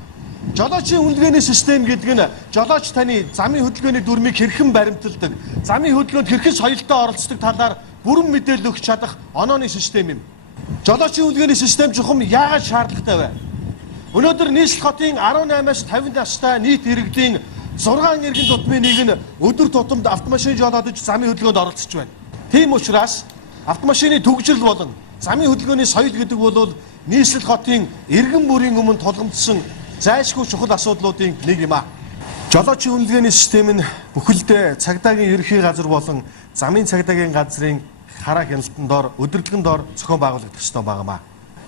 Жолоочийн үнэлгээний систем гэдэг нь жолооч таны замын хөдөлгөөний дүрмийг хэрхэн баримталдаг, замын хөдөлгөөнд хэрхэн соёлтой оролцдог талаар бүрэн мэдээлэл өгч чадах онооны систем юм. Жолоочийн үнэлгээний систем чухам яагаад шаардлагатай вэ? Өнөөдөр нийслэл хотын 18-аас 50 настай нийт иргэдийн 6 иргэн тутмын нэг нь өдөр тутамд автомашин жолоодож замын хөдөлгөөнд оролцож байна. Тийм учраас автомашины төгжрөл болон замын хөдөлгөөний соёл гэдэг бол нийслэл хотын иргэн бүрийн өмнө тулгамдсан зайлшгүй чухал асуудлуудын нэг юм а. Жолоочийн үнэлгээний систем нь бүхэлдээ цагдаагийн ерөнхий газар болон замын цагдаагийн газрын хараа хяналтан дор өдөрлөгөн дор зохион байгуулагдах ёстой байгаа.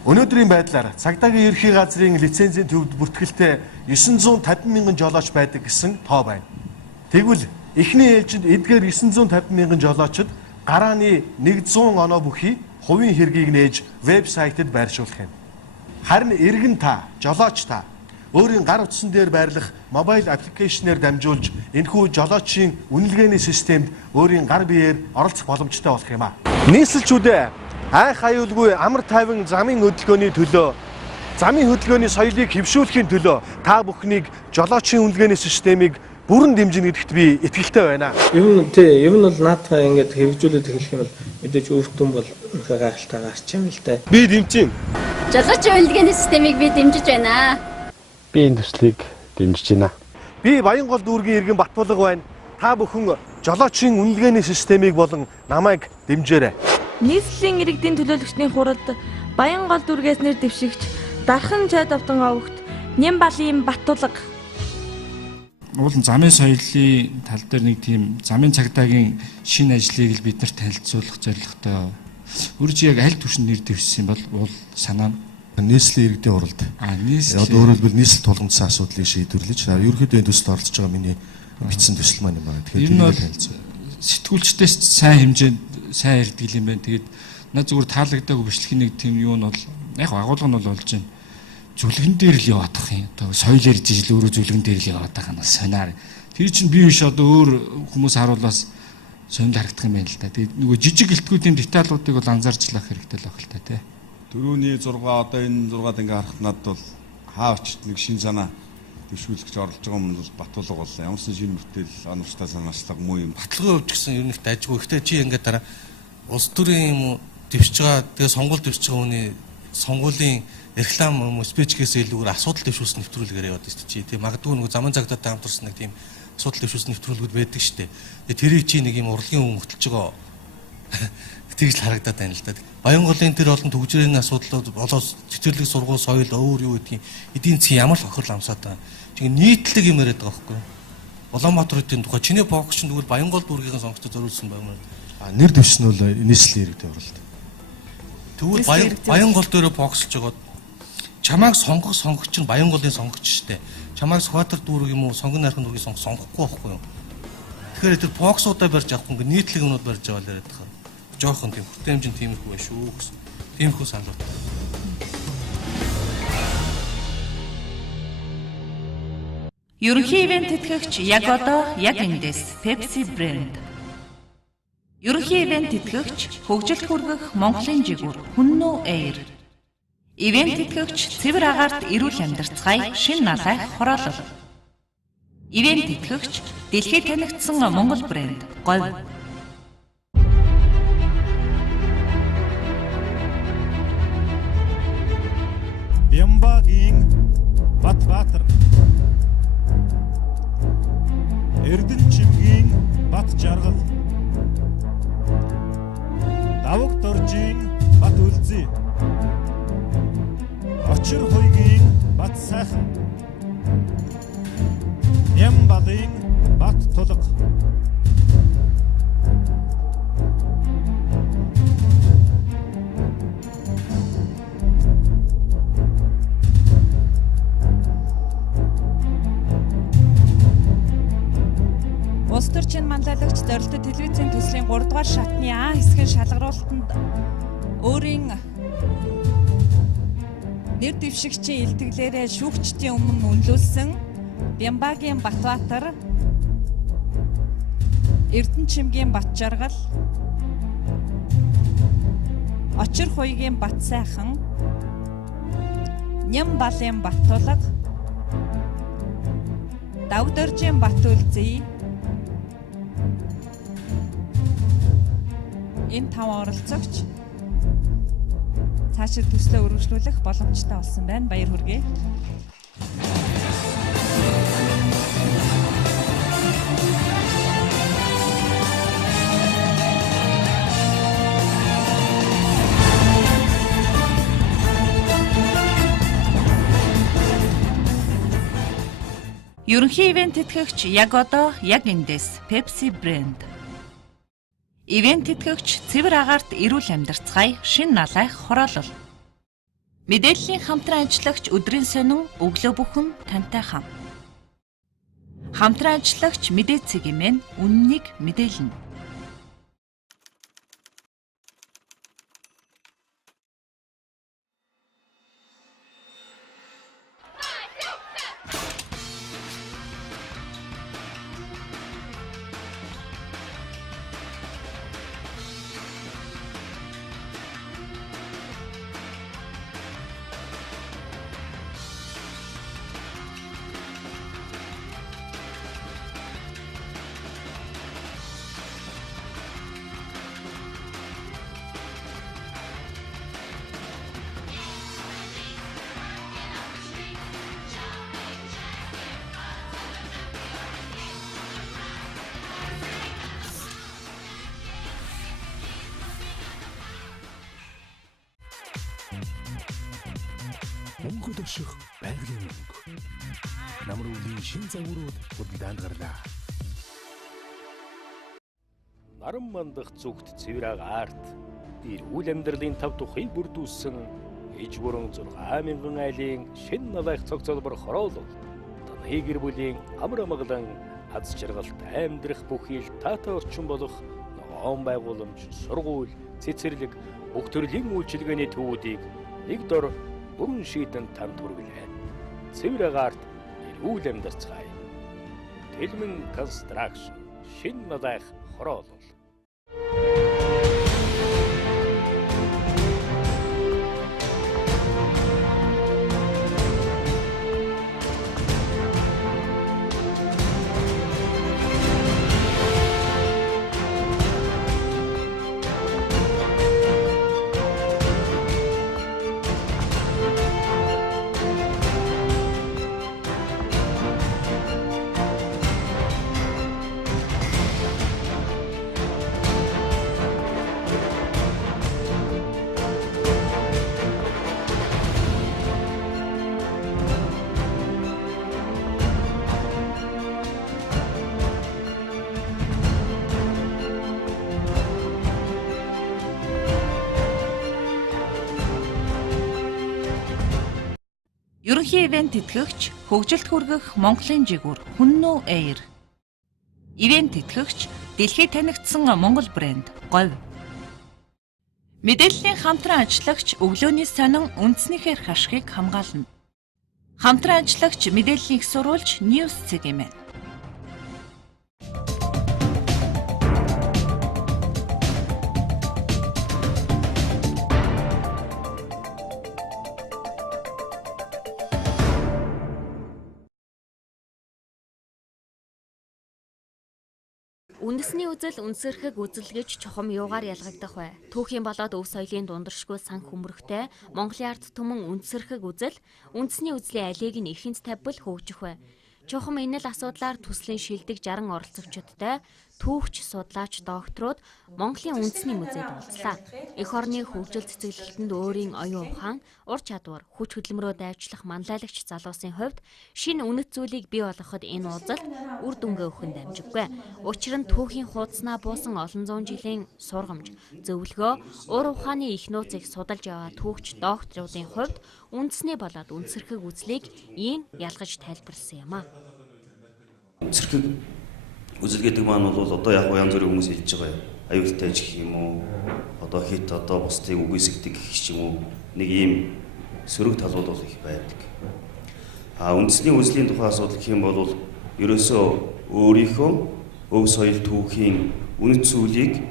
Өнөөдрийн байдлаар цагдаагийн ерөнхий газрын лицензийн төвд бүртгэлтэй 950 мянган жолооч байдаг гэсэн тоо байна. Тэгвэл эхний ээлжинд эдгээр 950 мянган жолоочид гарааны 100 оноо бүхий хувийн хэргийг нээж вебсайтэд байршуулах юм. Харин иргэн та, жолооч та өөрийн гар утсан дээр байрлах мобайл аппликейшнээр дамжуулж энэхүү жолоочийн үнэлгээний системд өөрийн гар биеэр оролцох боломжтой болох юм а. Нийслэлчүүдээ айх аюулгүй амар тайван замын хөдөлгөөний төлөө, замын хөдөлгөөний соёлыг хэвшүүлэхийн төлөө та бүхнийг жолоочийн үнэлгээний системийг бүрэн дэмжинэ гэдэгт би итгэлтэй байна. Юм нь бол наадхаа ингэж хэрэгжүүлээд эхлэх юм бол мэдээж өвтөн бол гайхалтай гарч юм л да. Би дэмжин. Жолоочийн үнэлгээний системийг би дэмжиж байна. Би энэ төслийг дэмжиж байна. Би Баянгол дүүргийн иргэн Батбулга байна. Та бүхэн жолоочийн үнэлгээний системийг болон намайг дэмжээрэй. Нийслэлийн иргэдийн төлөөлөгчдийн хуралд Баянгол дүүргээс нэр дэвшигч Дархан Чад Овдон овогт Нямбалын Батбулга уул замын соёлын тал дээр нэг тийм замын цагдаагийн шинэ ажлыг л бид нарт танилцуулах зорилготой. Үрж яг аль түвшинд нэр дэвшсэн бол уул санаа нийслэлийн иргэдийн хуралд. Одоо өөрөөр хэлбэл нийслэл тулгамдсан асуудлыг шийдвэрлэж ерөнхийдөө энэ төсөлд оролцож байгаа миний бичсэн төсөл маань юм байна. Тэгэхээр танилцуулъя. Сэтгүүлчдээс сайн хэмжээнд сайн ярдгил юм байна. Тэгээд над зүгээр таалагдаагүй бичлэгийн нэг тийм юу нь бол яг агуулга нь бол болж байна. Зүлгэн дээр л яваадах юм. Одоо соёл ярьж ижил өөрөө зүлгэн дээр л яваадах нь сонаар. Тэр чинь би биш одоо өөр хүмүүс харуулаас сонир харагдах юм байна л да. Тэгээд нөгөө жижиг гэлтгүүдийн деталуудыг бол анзаарчлах хэрэгтэй л байх л та тий. Дөрөвний 6 одоо энэ 6-ад ингээ харахад надад бол хаавч нэг шин санаа дэвшүүлэгч оролж байгаа юм бол Батбулга бол ямарсан шинэ бүтээл оновчтой санаачлаг муу юм. Баталгын хувьд ч гэсэн ер нь их дайггүй. Гэхдээ чи ингээ дараа улс төрийн юм дэвшиж байгаа тэгээ сонгуул дэвшиж байгаа хүний сонгуулийн реклам спичгээс илүүгээр асуудал дэвшүүлсэн нэвтрүүлгээр яваад шүү дээ. Чи тийм магадгүй нэг заман цагдаатай хамт турсан нэг тийм асуудал дэвшүүлсэн нэвтрүүлгүүд байдаг шүү дээ. Тэгээ тэрийг чи нэг юм урлагийн хүн хөтлж байгаа тэгж л харагдаад байна л да. Баянголын тэр олон төгжрийн асуудлууд болоос цэцэрлэг сургууль соёл өөр юу гэдгийг эдийн засгийн ямар л хохирол амсаад байгаа. Чи нийтлэг юм яриад байгаа байхгүй юу? Улаанбаатарын тухай чиний фокус чинь тэгвэл Баянгол дүүргийн сонгогчдод зориулсан байна. Нэр дэвшин бол нийслэлийн иргэдийн хуралд. Тэгвэл Баянгол дээр фокуслж байгаа чамайг сонгох сонгогч нь Баянголын сонгогч штэ. Чамайг Сүхбаатар дүүрэг юм уу Сонгон найрхан дүүргийн сонгохгүй байхгүй юу? Тэгэхээр тэр фокусуудаа барьж авахгүй ингээ нийтлэг юмнууд барьж аваад яриад байгаа. Жохон тийм хүртээмжин тиймэрхүү байх шүү гэсэн. Тиймэрхүү санал байна. Ерөнхий ивент тэтгэгч яг одоо яг эндээс Pepsi брэнд. Ерөнхий ивент тэтгэгч хөгжилд хүргэх Монголын жигүүр Хүннүү Air. Ивент тэтгэгч цэвэр агаарт эрүүл амьдарцгаая шин налайх хороолол. Ивент тэтгэгч дэлхийд танигдсан Монгол брэнд Говь. Бямбагийн Батбаатар, Эрдэнэчимгийн Бат Жаргал, Даваг Доржийн Бат Үлзий, Очир хуйгийн Бат Сайхан, Нямбалын Бат Тулга, Улс төрчийн манлайлагч зорилттой телевизийн төслийн 3 дугаар шатны А хэсгийн шалгаруулалтанд өөрийн нэр дэвшигчийн илтгэлээрээ шүүгчдийн өмнө үнэлүүлсэн Бямбагийн Батбаатар, Эрдэнэчимгийн Бат Жаргал, Очир хуйгийн Бат Сайхан, Нямбалын Бат Тулга, Даваг Доржийн Бат Үлзий энэ 5 оролцогч цаашид төслөө үргэлжлүүлэх боломжтой болсон байна. Баяр хүргэе. Ерөнхий ивент тэтгэгч яг одоо яг эндээс Pepsi брэнд. Ивент тэтгэгч цэвэр агаарт эрүүл амьдарцгаая шин налайх хороолол. Мэдээллийн хамтран ажиллагч өдрийн сонин өглөө бүхэн тантай хам. Хамтран ажиллагч мэдээ цэгийн үннийг мэдээлнэ. Мөнгө дөшөх байгалийн мөнгө. Намруулийн шин загварууд худалдаанд гарлаа. Наран мандах зүгт цэвэр агаарт эрүүл амьдралын тав тухыг бүрдүүлсэн иж бүрэн 6,000 айлын шин налайх цог цолбор хороолол таны гэр бүлийн амар амгалан аз жаргалт амьдрах бүхий л таатай орчин болох ногоон байгууламж, сургууль, цэцэрлэг, бүх төрлийн үйлчилгээний төвүүдийг нэг дор бүрэн шийдэн танд хүргэлээ. Цэвэр агаарт эрүүл амьдарцгаая. Тэлмэн констракшн шин налайх хороолол. Ерөнхий ивент тэтгэгч хөгжилд хүргэх Монголын жигүүр Хүннүү Air. Ивент тэтгэгч дэлхийд танигдсан Монгол брэнд Говь. Мэдээллийн хамтран ажиллагч өглөөний сонин үндснийхэр хашхыг хамгаална. Хамтран ажиллагч мэдээллийг сурвалж News цэгийн байна. Үндэсний үзэл үнсэрхэг үзэл гэж чухам юугаар ялгагдах вэ? Түүхийн болоод өв соёлын дундаршгүй сан хүмрэгтэй Монголын ард түмэн үнсэрхэг үзэл үндэсний үзлийн алийг нь эрхэнд тавьбал хөгжих вэ? Чухам энэ л асуудлаар төслийн шилдэг 60 оролцогчдтой түүхч, судлаач, докторууд Монголын үндэсний музейд уулзлаа. Эх орны хөгжил цэцэглэлтэнд өөрийн оюун ухаан, ур чадвар, хүч хөдөлмөрөө дайвчлах манлайлагч залуусын хувьд шинэ үнэт зүйлийг бий болгоход энэ уулзалт үр дүнгээ өгөх нь дамжиггүй. Учир нь түүхийн хуудаснаа буусан олон зуун жилийн сургамж, зөвлөгөө, ур ухааны их нууцыг судалж яваа түүхч, докторуудын хувьд үндэсний болоод үнсэрхэг үзлийг ийм ялгаж тайлбарласан юм а. Үнсэрхэг үзэл гэдэг маань бол одоо яг янз бүрийн хүмүүс хэлж байгаа юм. Аюултай гэх юм уу? Одоо хит одоо бусдыг үгүйсгдэг гэх юм уу? Нэг ийм сөрөг талууд бол их байдаг. Үндэсний үзлийн тухай асуудал гэх юм бол ерөөсөө өөрийнхөө өв соёл түүхийн үнэт зүйлийг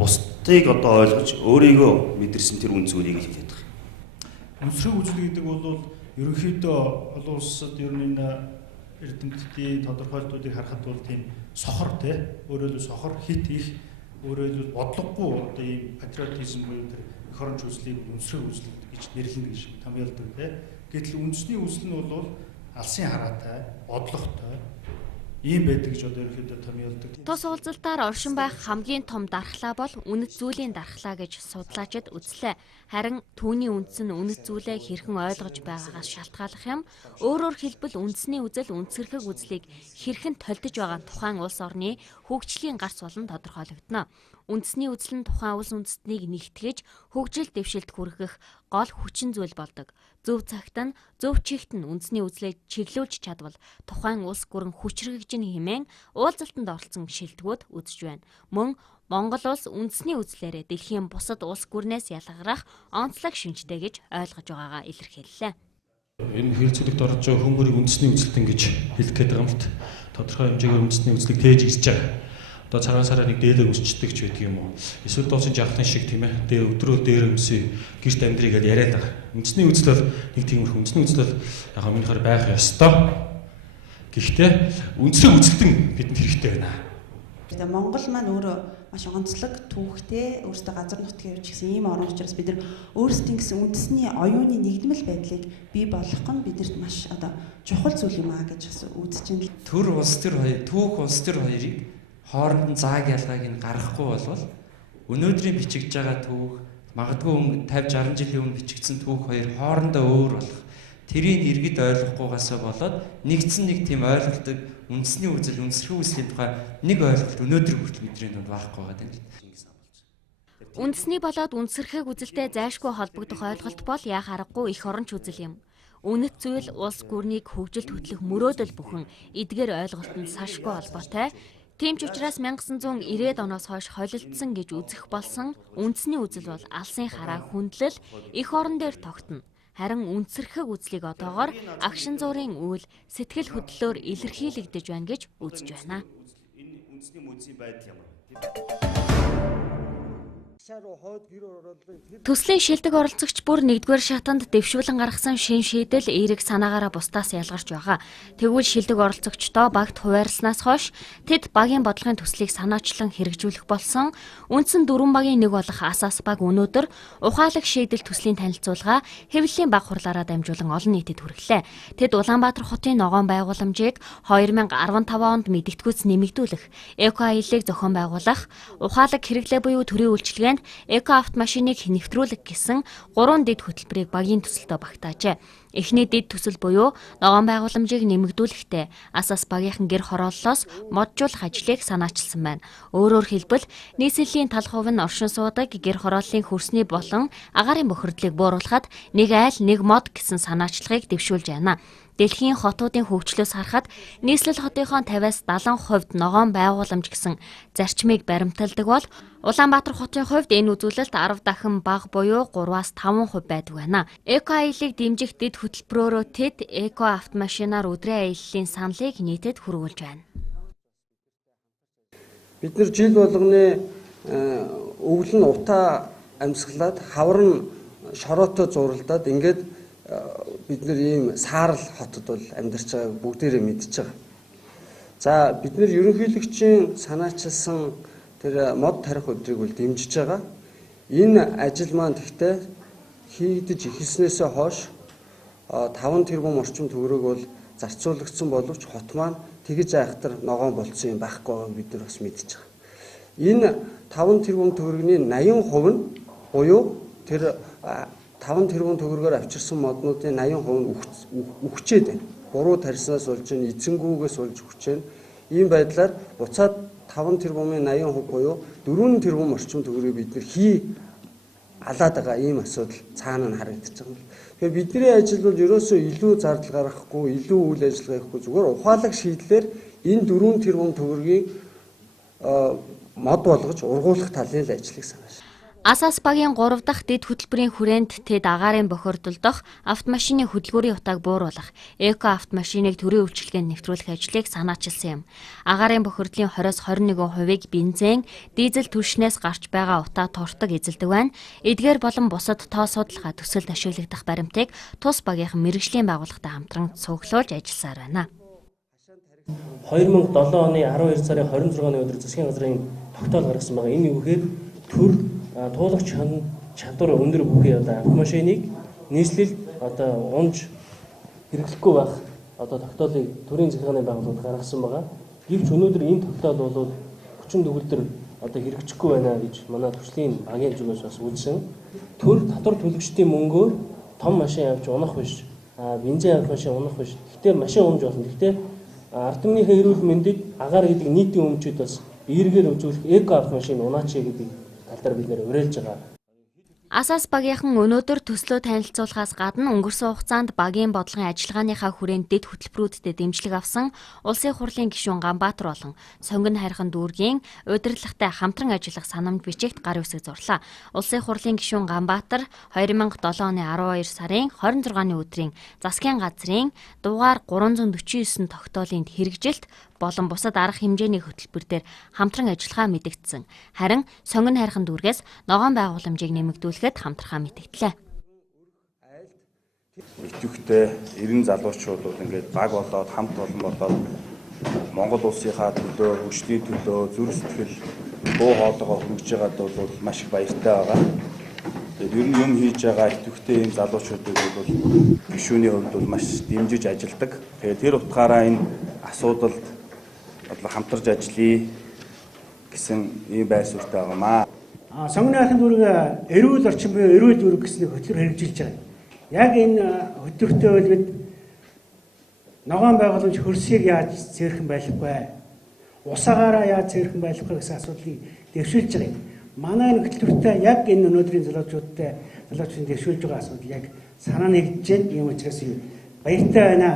бусдыг одоо ойлгож өөрийгөө мэдэрсэн тэр үнэт зүйлийг хэлээд байгаа. Үнсрэг үзэл гэдэг бол ерөнхийдөө олон улсад ер нь эрдэмтдийн тодорхойлтуудыг харахад бол тийм сохор тий өөрөөр хэлбэл сохор хит их өөрөөр хэлбэл бодлогогүй одоо ийм патриотизм буюу тэр эх оронч үзлийг үнсрэг үзэл гэж нэрлэнэ гэж томьёолдог тий. Гэтэл үндэсний үзэл нь бол алсын хараатай, бодлоготой ийм байдаг гэж одоо ерөнхийдөө томьёолдог. Тус уулзалтаар оршин байх хамгийн том дархлаа бол үнэт зүйлийн дархлаа гэж судлаачид үзлээ. Харин түүний үндэс нь үнэт зүйлээ хэрхэн ойлгож байгаагаас шалтгааллах юм. Өөрөөр хэлбэл үндэсний үзэл үнсэрхэг үзлийг хэрхэн толдож байгаа тухайн улс орны хөгжлийн гарц болон тодорхойлогдно. Үндэсний үзэл нь тухайн улс үндэстнийг нэгтгэж хөгжил дэвшилт хүргэх гол хүчин зүйл болдог. Зөв цагт нь зөв чигт нь үндэсний үзлээ чиглүүлж чадвал тухайн улс гүрэн хүчрхэгжин хэмээн уулзалтанд оролцсон шилдэгүүд үзэж байна. Мөн Монгол улс үндэсний үзлээрээ дэлхийн бусад улс гүрнээс ялгарах онцлог шинжтэй гэж ойлгож байгаагаа илэрхийллээ. Энэ хэлцүүлэгт орж байгаа хүмүүрийг үндэсний үзэлтэн гэж хэлэх гээд байгаа юм л тодорхой хэмжээгээр үндэсний үзлийг тээж ирж байгаа. Одоо цагаан сараа нэг дээлээ өсчдөг ч байдаг юм уу? Эсвэл дооцын жахлын шиг тийм ээ. Тэгээ өдрөө дээр өмсөй гэрт амьдрий гэдээ яриад байгаа. Үндэсний үзэл бол нэг тиймэрхүү үндэсний үзэл бол яг минийхээр байх ёстой. Гэхдээ үндэсний үзэлтэн бидэнд хэрэгтэй байна. Тэгээ Монгол маань өөрөө маш онцлог түүхтэй өөрсдөө газар нутгийн явж гисэн ийм орн учраас бид нар өөрсдийн гэсэн үндэсний оюуны нэгдмэл байдлыг бий болгох нь бидэрт маш одоо чухал зүйл юм аа гэж бас үзэж байна. Төр улс төр хоёр, түүх улс төр хоёрыг хооронд нь зааг ялгааг нь гаргахгүй болвол өнөөдрийн бичигдж байгаа түүх магадгүй 50 60 жилийн өмнө бичигдсэн түүх хоёр хоорондоо өөр болох тэрийг иргэд ойлгохгүйгаасаа болоод нэгдсэн нэг тийм ойлголтыг үндэсний үзэл үнсэрхэг үзлийн тухай нэг ойлголт өнөөдөр хүртэл бидний дунд байхгүй байгаа юм. Үндэсний болоод үнсэрхэг үзэлтэй зайлшгүй холбогдох ойлголт бол яах аргагүй эх оронч үзэл юм. Үнэт зүйл улс гүрнийг хөгжилд хөтлөх мөрөөдөл бүхэн эдгээр ойлголтод салшгүй холбоотой. Тийм ч учраас 1990-ад оноос хойш холилдсон гэж үзэх болсон үндэсний үзэл бол алсын хараа хүндлэл эх орон дээр тогтно. Харин үнсэрхэг үзлийг одоогоор агшин зуурын үйл сэтгэл хөдлөлөөр илэрхийлэгдэж байна гэж үзэж байна. Энэ үндэсний музейн байдал ямар вэ? Төслийн шилдэг оролцогч бүр 1-р шатанд дэвшүүлэн гаргасан шин шийдэл эерэг санаагаараа бусдаас ялгарч байгаа. Тэгвэл шилдэг оролцогчдоо багт хуваарласнаас хойш тэд багийн бодлогын төслийг санаачлан хэрэгжүүлэх болсон. Үндсэн 4 багийн нэг болох Асаас баг өнөөдөр ухаалаг шийдэл төслийн танилцуулга хэвлэлийн баг хурлаараа дамжуулан олон нийтэд хүргэлээ. Тэд Улаанбаатар хотын ногоон байгууламжийг 2015 онд мэдэгдэхүйц нэмэгдүүлэх, эко аяллыг зохион байгуулах, ухаалаг хэрэглээ буюу төрийн үйлчилгээнд эко автомашиныг нэвтрүүлэх гэсэн 3 дэд хөтөлбөрийг багийн төсөлтөд багтаажээ. Эхний дэд төсөл буюу ногоон байгууламжийг нэмэгдүүлэхдээ Асаас багийнхан гэр хорооллоос моджуулах ажлыг санаачилсан байна. Өөрөөр хэлбэл нийслэлийн тал хувь нь оршин суудаг гэр хорооллын хөрсний болон агаарын бохирдлыг бууруулахад нэг айл нэг мод гэсэн санаачлагыг дэвшүүлж байна. Дэлхийн хотуудын хөгжлөөс харахад нийслэл хотынхоо 50-70% ногоон байгууламж гэсэн зарчмыг баримталдаг бол Улаанбаатар хотын хувьд энэ үзүүлэлт 10 дахин бага буюу 3-5% байдаг байна. Эко аяллыг дэмжих дэд хөтөлбөрөөрөө тэд эко автомашинаар өдрийн аяллалын саналыг нийтэд хүргүүлж байна. Бид нар жил болгоны өвөл нь утаа амьсгалаад хавар нь шороотой зуралдаад ингээд бид нар ийм саарл хотод бол амьдарч байгааг бүгдээрээ мэдж байгаа. За бид нэр ерөнхийлөгчийн санаачилсан тэр мод тарих өдрийг бол дэмжиж байгаа. Энэ ажил маань тэгтээ хийгдэж эхэлснээсээ хойш 5 тэрбум орчим төгрөг бол зарцуулагдсан боловч хот маань тэгж айхтар ногоон болцсон юм байхгүй байгааг бид нар бас мэдж байгаа. Энэ 5 тэрбум төгрөгийн 80% нь буюу тэр 5 тэрбум төгрөгөөр авчирсан моднуудын 80% нь үхчээд байна. Буруу тарьснаас болж байна, эзэнгүүгээс болж өгч байна. Ийм байдлаар буцаад 5 тэрбумын 80% буюу 4 тэрбум орчим төгрөгийг бид нар алаад байгаа ийм асуудал цаана нь харагдаж байгаа юм. Тэгэхээр бидний ажил бол ерөөсөө илүү зардал гаргахгүй, илүү үйл ажиллагаа хийхгүй зүгээр ухаалаг шийдлэр энэ 4 тэрбум төгрөгийг мод болгож ургуулах талын л ажлыг санааш. Асас багийн 3 дахь дэд хөтөлбөрийн хүрээнд тэд агаарын бохирдолдох автомашины хөдөлгүүрийн утааг бууруулах, эко автомашиныг төрийн үйлчилгээнд нэвтрүүлэх ажлыг санаачилсан юм. Агаарын бохирдлын 20-21%-ийг бензин, дизель түлшнээс гарч байгаа утаа туртаг эзэлдэг байна. Эдгээр болон бусад тоо судалгаа төсөлд ашиглагдах баримтыг тус багийнхан мэргэжлийн байгууллагатай хамтран цуглуулж ажилласаар байна. 2007 оны 12 сарын 26-ны өдөр засгийн газрын тогтоол гаргасан байгаа. Энэ юу гэхээр төр туулах чадвар өндөр бүхий автомашиныг нийслэл унж хэрэглэхгүй байх тогтоолыг төрийн захиргааны байгууллагууд гаргасан байгаа. Гэвч өнөөдөр энэ тогтоол бол хүчин төгөлдөр хэрэгжихгүй байна гэж манай төслийн багийн зүгээс бас үзсэн. Төр татвар төлөгчдийн мөнгөөр том машин авч унах биш, бензин авах машин унах биш. Гэхдээ машин унж болно. Гэхдээ ард түмнийхээ эрүүл мэндэд агаар гэдэг нийтийн өмчөд бас эргээр үзүүлэх эко автомашин унаач гэдэг тал дээр бид нэр уриалж байгаа. Асас багийнхан өнөөдөр төслөө танилцуулахаас гадна өнгөрсөн хугацаанд багийн бодлогын ажиллагааныхаа хүрээнд дэд хөтөлбөрүүдэд дэмжлэг авсан улсын хурлын гишүүн Ганбаатар болон Сонгон хайрхан дүүргийн удирдлагатай хамтран ажиллах санамж бичигт гар үсэг зурлаа. Улсын хурлын гишүүн Ганбаатар 2007 оны 12 сарын 26-ны өдрийн засгийн газрын дугаар 349 тогтоолынд хэрэгжилт болон бусад арга хэмжээний хөтөлбөр дээр хамтран ажиллахаа мэдэгдсэн. Харин Сонгон хайрхан дүүргээс ногоон байгууламжийг нэмэгдүүлэхэд хамтрахаа мэдэгдлээ. Идэвхтэй 90 залуучууд бол ингээд баг болоод хамт олон болоод Монгол улсынхаа төлөө, хөгжлийн төлөө зүрх сэтгэл дуу хоолойгоо хөргөж байгаад бол маш их баяртай байгаа. Тэгээд ер нь юм хийж байгаа идэвхтэй ийм залуучуудыг бол гишүүний хувьд бол маш дэмжиж ажилдаг. Тэгээд тэр утгаараа энэ асуудалд хамтарч ажиллая гэсэн ийм байр суурьтай байгаамаа. Сонгон хайрхан дүүрэг эрүүл орчин буюу эрүүл дүүрэг гэсэн хөтөлбөр хэрэгжилж байгаа. Яг энэ хөтөлбөртөө бол бид ногоон байгууламж хөрсийг яаж цэвэрхэн байлгах вэ? Усаагаараа яаж цэвэрхэн байлгах вэ гэсэн асуудлыг дэвшүүлж байгаа юм. Манай энэ хөтөлбөртөө яг энэ өнөөдрийн залуучуудын дэвшүүлж байгаа асуудал яг санаа нэгдэж байна. Ийм учраас баяртай байна.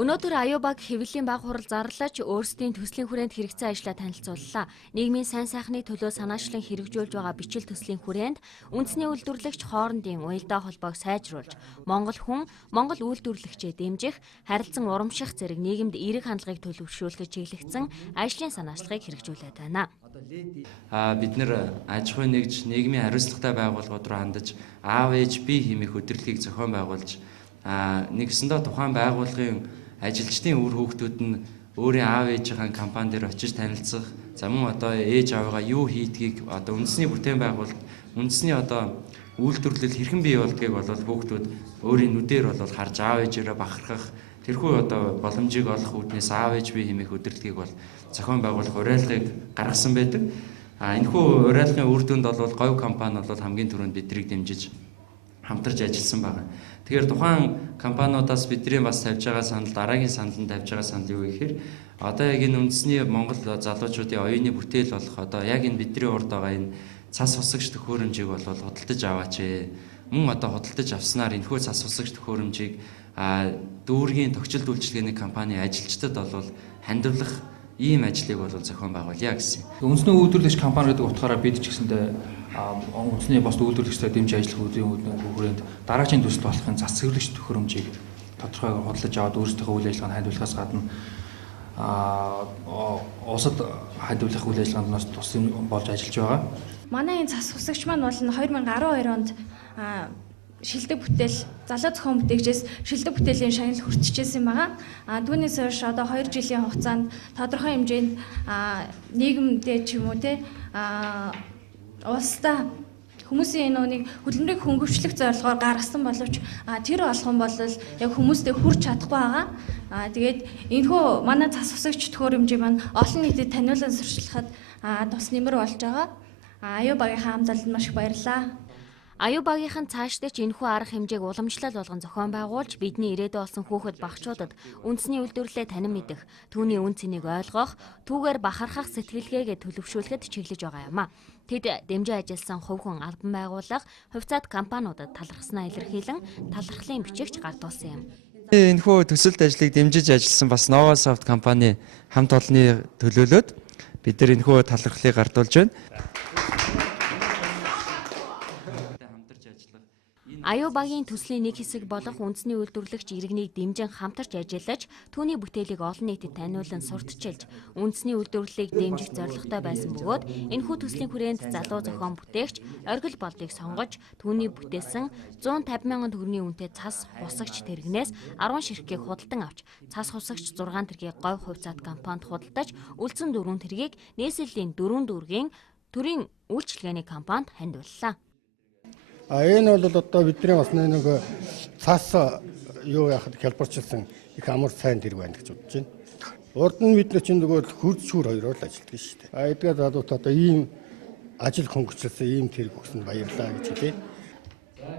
Өнөөдөр Аюубаг хэвлэлийн баг хурал зарлаж өөрсдийн төслийн хүрээнд хэрэгцээ ажлаа танилцууллаа. Нийгмийн сайн сайхны төлөө санаачлан хэрэгжүүлж байгаа бичил төслийн хүрээнд үндэсний үйлдвэрлэгч хоорондын уялдаа холбоог сайжруулж, Монгол хүн, Монгол үйлдвэрлэгчээ дэмжих, харилцан урамших зэрэг нийгэмд эерэг хандлагыг төлөвшүүлэхэд чиглэгдсэн ажлын санаачлагыг хэрэгжүүлээд байна. Бид нэр аж ахуй нэгж нийгмийн хариуцлагатай байгууллагууд руу хандаж аав ээж бие хэмээх өдөрлөгийг зохион байгуулж нэгсэндээ тухайн байгууллагын ажилчдын үр хүүхдүүд нь өөрийн аав ээжийн компани дээр очиж танилцах, за мөн ээж аавгаа юу хийдгийг үндэсний бүтээн байгуулалт, үндэсний үйлдвэрлэл хэрхэн бий болдгийг хүүхдүүд өөрийн нүдээр харж аав ээжээрээ бахархах, тэрхүү боломжийг олох үүднээс аав ээж бие хэмээх өдөрлөгийг зохион байгуулах уриалгыг гаргасан байдаг. Энэхүү уриалгын үр дүнд говь компани хамгийн түрүүнд биднийг дэмжиж хамтарч ажилласан байна. Тэгэхээр тухайн компаниудаас бидний бас тавьж байгаа санал, дараагийн саналд тавьж байгаа санал юу гэхээр яг энэ үндэсний Монгол залуучуудын оюуны бүтээл болох яг энэ бидний урд байгаа энэ цас хусагч төхөөрөмжийг худалдаж аваач. Мөн худалдаж авснаар энэхүү цас хусагч төхөөрөмжийг дүүргийн тогтчлт үйлчилгээний компани ажилчдад хандивлах ийм ажлыг зохион байгуулъя гэсэн. Үндэсний үйлдвэрлэгч компани гэдэг утгаараа бид ч гэсэндээ үндэсний бос үйлдвэрлэгчтэй дэмжиж ажиллах хүрээнд дараагийн төсөлд болохын зас цэвэрлэгч төхөөрөмжийг тодорхойгоор худалдаж аваад өөрсдийнхөө үйл ажиллагаанд хандуулахаас гадна улсад хандуулах үйл ажиллагаанд тус болж ажиллаж байгаа. Манай энэ цас хусагч маань бол 2012 онд шилдэг бүтээл залуу зохион бүтээгчээс шилдэг бүтээлийн шагнал хүртчихсэн байгаа. Түүнээс хойш одоо 2 жилийн хугацаанд тодорхой хэмжээнд нийгэмдээ ч юм уу те улсдаа хүмүүсийн энэ хөдөлмөрийг хөнгөвчлөх зорилгоор гаргасан боловч тэр болгон бол яг хүмүүстэй хүрч чадахгүй байгаа. Тэгээд энэхүү манай цас усагч төхөөрөмжийн маань олон нийтэд таниулан сурчлахад тус нэмэр болж байгаа. Аюу багийнхаа хамт олонд маш их баярлалаа. Аюу багийнхан цаашдаа ч энэхүү арга хэмжээг уламжлал болгон зохион байгуулж бидний ирээдүйд болсон хүүхэд багчуудад үндэсний үйлдвэрлэлээ танин мэдэх, түүний үн цэнийг ойлгох, түүгээр бахархах сэтгэлгээгээ төлөвшүүлэхэд чиглэж байгаа юм а. Тэд дэмжиж ажилласан хувь хүн албан байгууллага, хувьцаат компаниудад талархснаа илэрхийлэн талархлын бичигч гардуулсан юм. Энэхүү төсөлт ажлыг дэмжиж ажилласан бас Novasoft компани хамт олонны төлөөлөд бид нар энэхүү талархлыг гардуулж байна. Аюу багийн төслийн нэг хэсэг болох үндэсний үйлдвэрлэгч иргэнийг дэмжин хамтарч ажиллаж, түүний бүтээлийг олон нийтэд таниулан сурталчилж, үндэсний үйлдвэрлэлийг дэмжих зорилготой байсан бөгөөд энэхүү төслийн хүрээнд залуу зохион бүтээгч оргил болдыг сонгож, түүний бүтээсэн 150 мянган төгрөгийн үнэтэй цас хусагч тэрэгнээс 10 ширхгийг худалдан авч, цас хусагч 6 тэргийг говь хувьцаат компанид худалдаж, үлдсэн 4 тэргийг нийслэлийн 4 дүүргийн төрийн үйлчилгээний компанид хандууллаа. Энэ бол одоо бидний бас нэг цаас юу яхад хялбарчилсан их амар сайн тэрэг байна гэж бодож байна. Урд нь бид нар чинь нөгөө хурц шүүр хоёроор л ажилладаг шүү дээ. Эдгээр залуут одоо ийм ажил хөнгөчлсөн ийм тэрэг өгсөнд баярлалаа гэж хэлээ.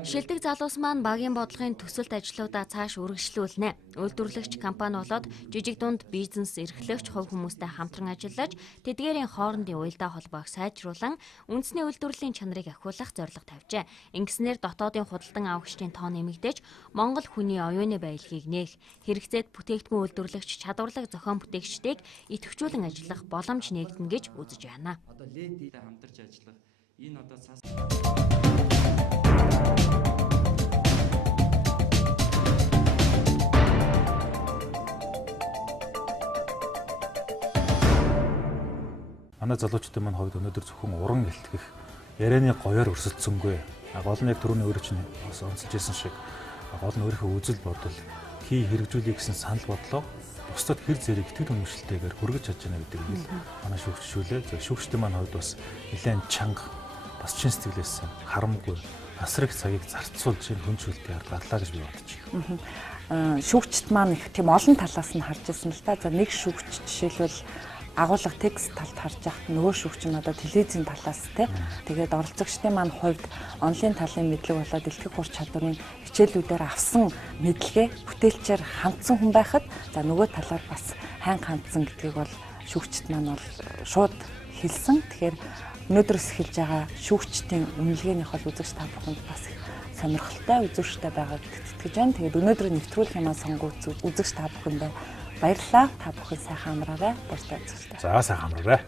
Шилдэг залуус маань багийн бодлогын төсөлт ажлуудаа цааш үргэлжлүүлнэ. Үйлдвэрлэгч компани болоод жижиг дунд бизнес эрхлэгч хувь хүмүүстэй хамтран ажиллаж, тэдгээрийн хоорондын уялдаа холбоог сайжруулан, үндэсний үйлдвэрлэлийн чанарыг ахиулах зорилго тавьжээ. Ингэснээр дотоодын худалдан авагчдын тоо нэмэгдэж, Монгол хүний оюуны баялагийг нээх, хэрэгцээд бүтээгдэхүүн үйлдвэрлэгч чадварлаг зохион бүтээгчдийг идэвхжүүлэн ажиллах боломж нээгдэнэ гэж үзэж байна. Одоо ледтэй хамтарч ажиллах энэ одоо цаас манай залуучдын маань хувьд өнөөдөр зөвхөн уран гэлтгэх ярианы гоёор өрсөлдсөнгүй. Гол нь яг түрүүний өөрөө чинь онцолж ирсэн шиг гол нь өөрийнхөө үзэл бодол хий хэрэгжүүлэх гэсэн санал бодлоо бусдад хэр зэрэг итгэл үнэмшилтэйгээр хүргэж чадж байна гэдэг нь манай шүүгчшүүлээ. Шүүгчдийн маань хувьд бас нэлээд чанга бас чин сэтгэлээс харамгүй асар их цагийг зарцуулж энэ хүндрэлтэй аргалаа гэж би бодож байна. Шүүгчд маань их тийм олон талаас нь харж ирсэн л да. За нэг шүүгч жишээлбэл агуулга текст талд харж байхад нөгөө шүүгч нь одоо телевизийн талаас тэгээд оролцогчдын маань хувьд онлайн талын мэдлэг болоод дэлгэх ур чадварын хичээлүүдээр авсан мэдлэгээ бүтээлчээр хандсан хүн байхад за нөгөө талаар бас хайн хандсан гэдгийг бол шүүгчд маань бол шууд хэлсэн. Тэгэхээр өнөөдрөөс эхэлж байгаа шүүгчдийн үнэлгээнийх бол үзэгч та бүхэнд бас их сонирхолтой үзүүштэй байгааг итгэж байна. Тэгээд өнөөдрийн нэвтрүүлгийн маань сонгогдсон үзэгч та бүхэндээ баярлалаа. Та бүхэн сайхан амраарай. Баярлалаа. За сайхан амраарай.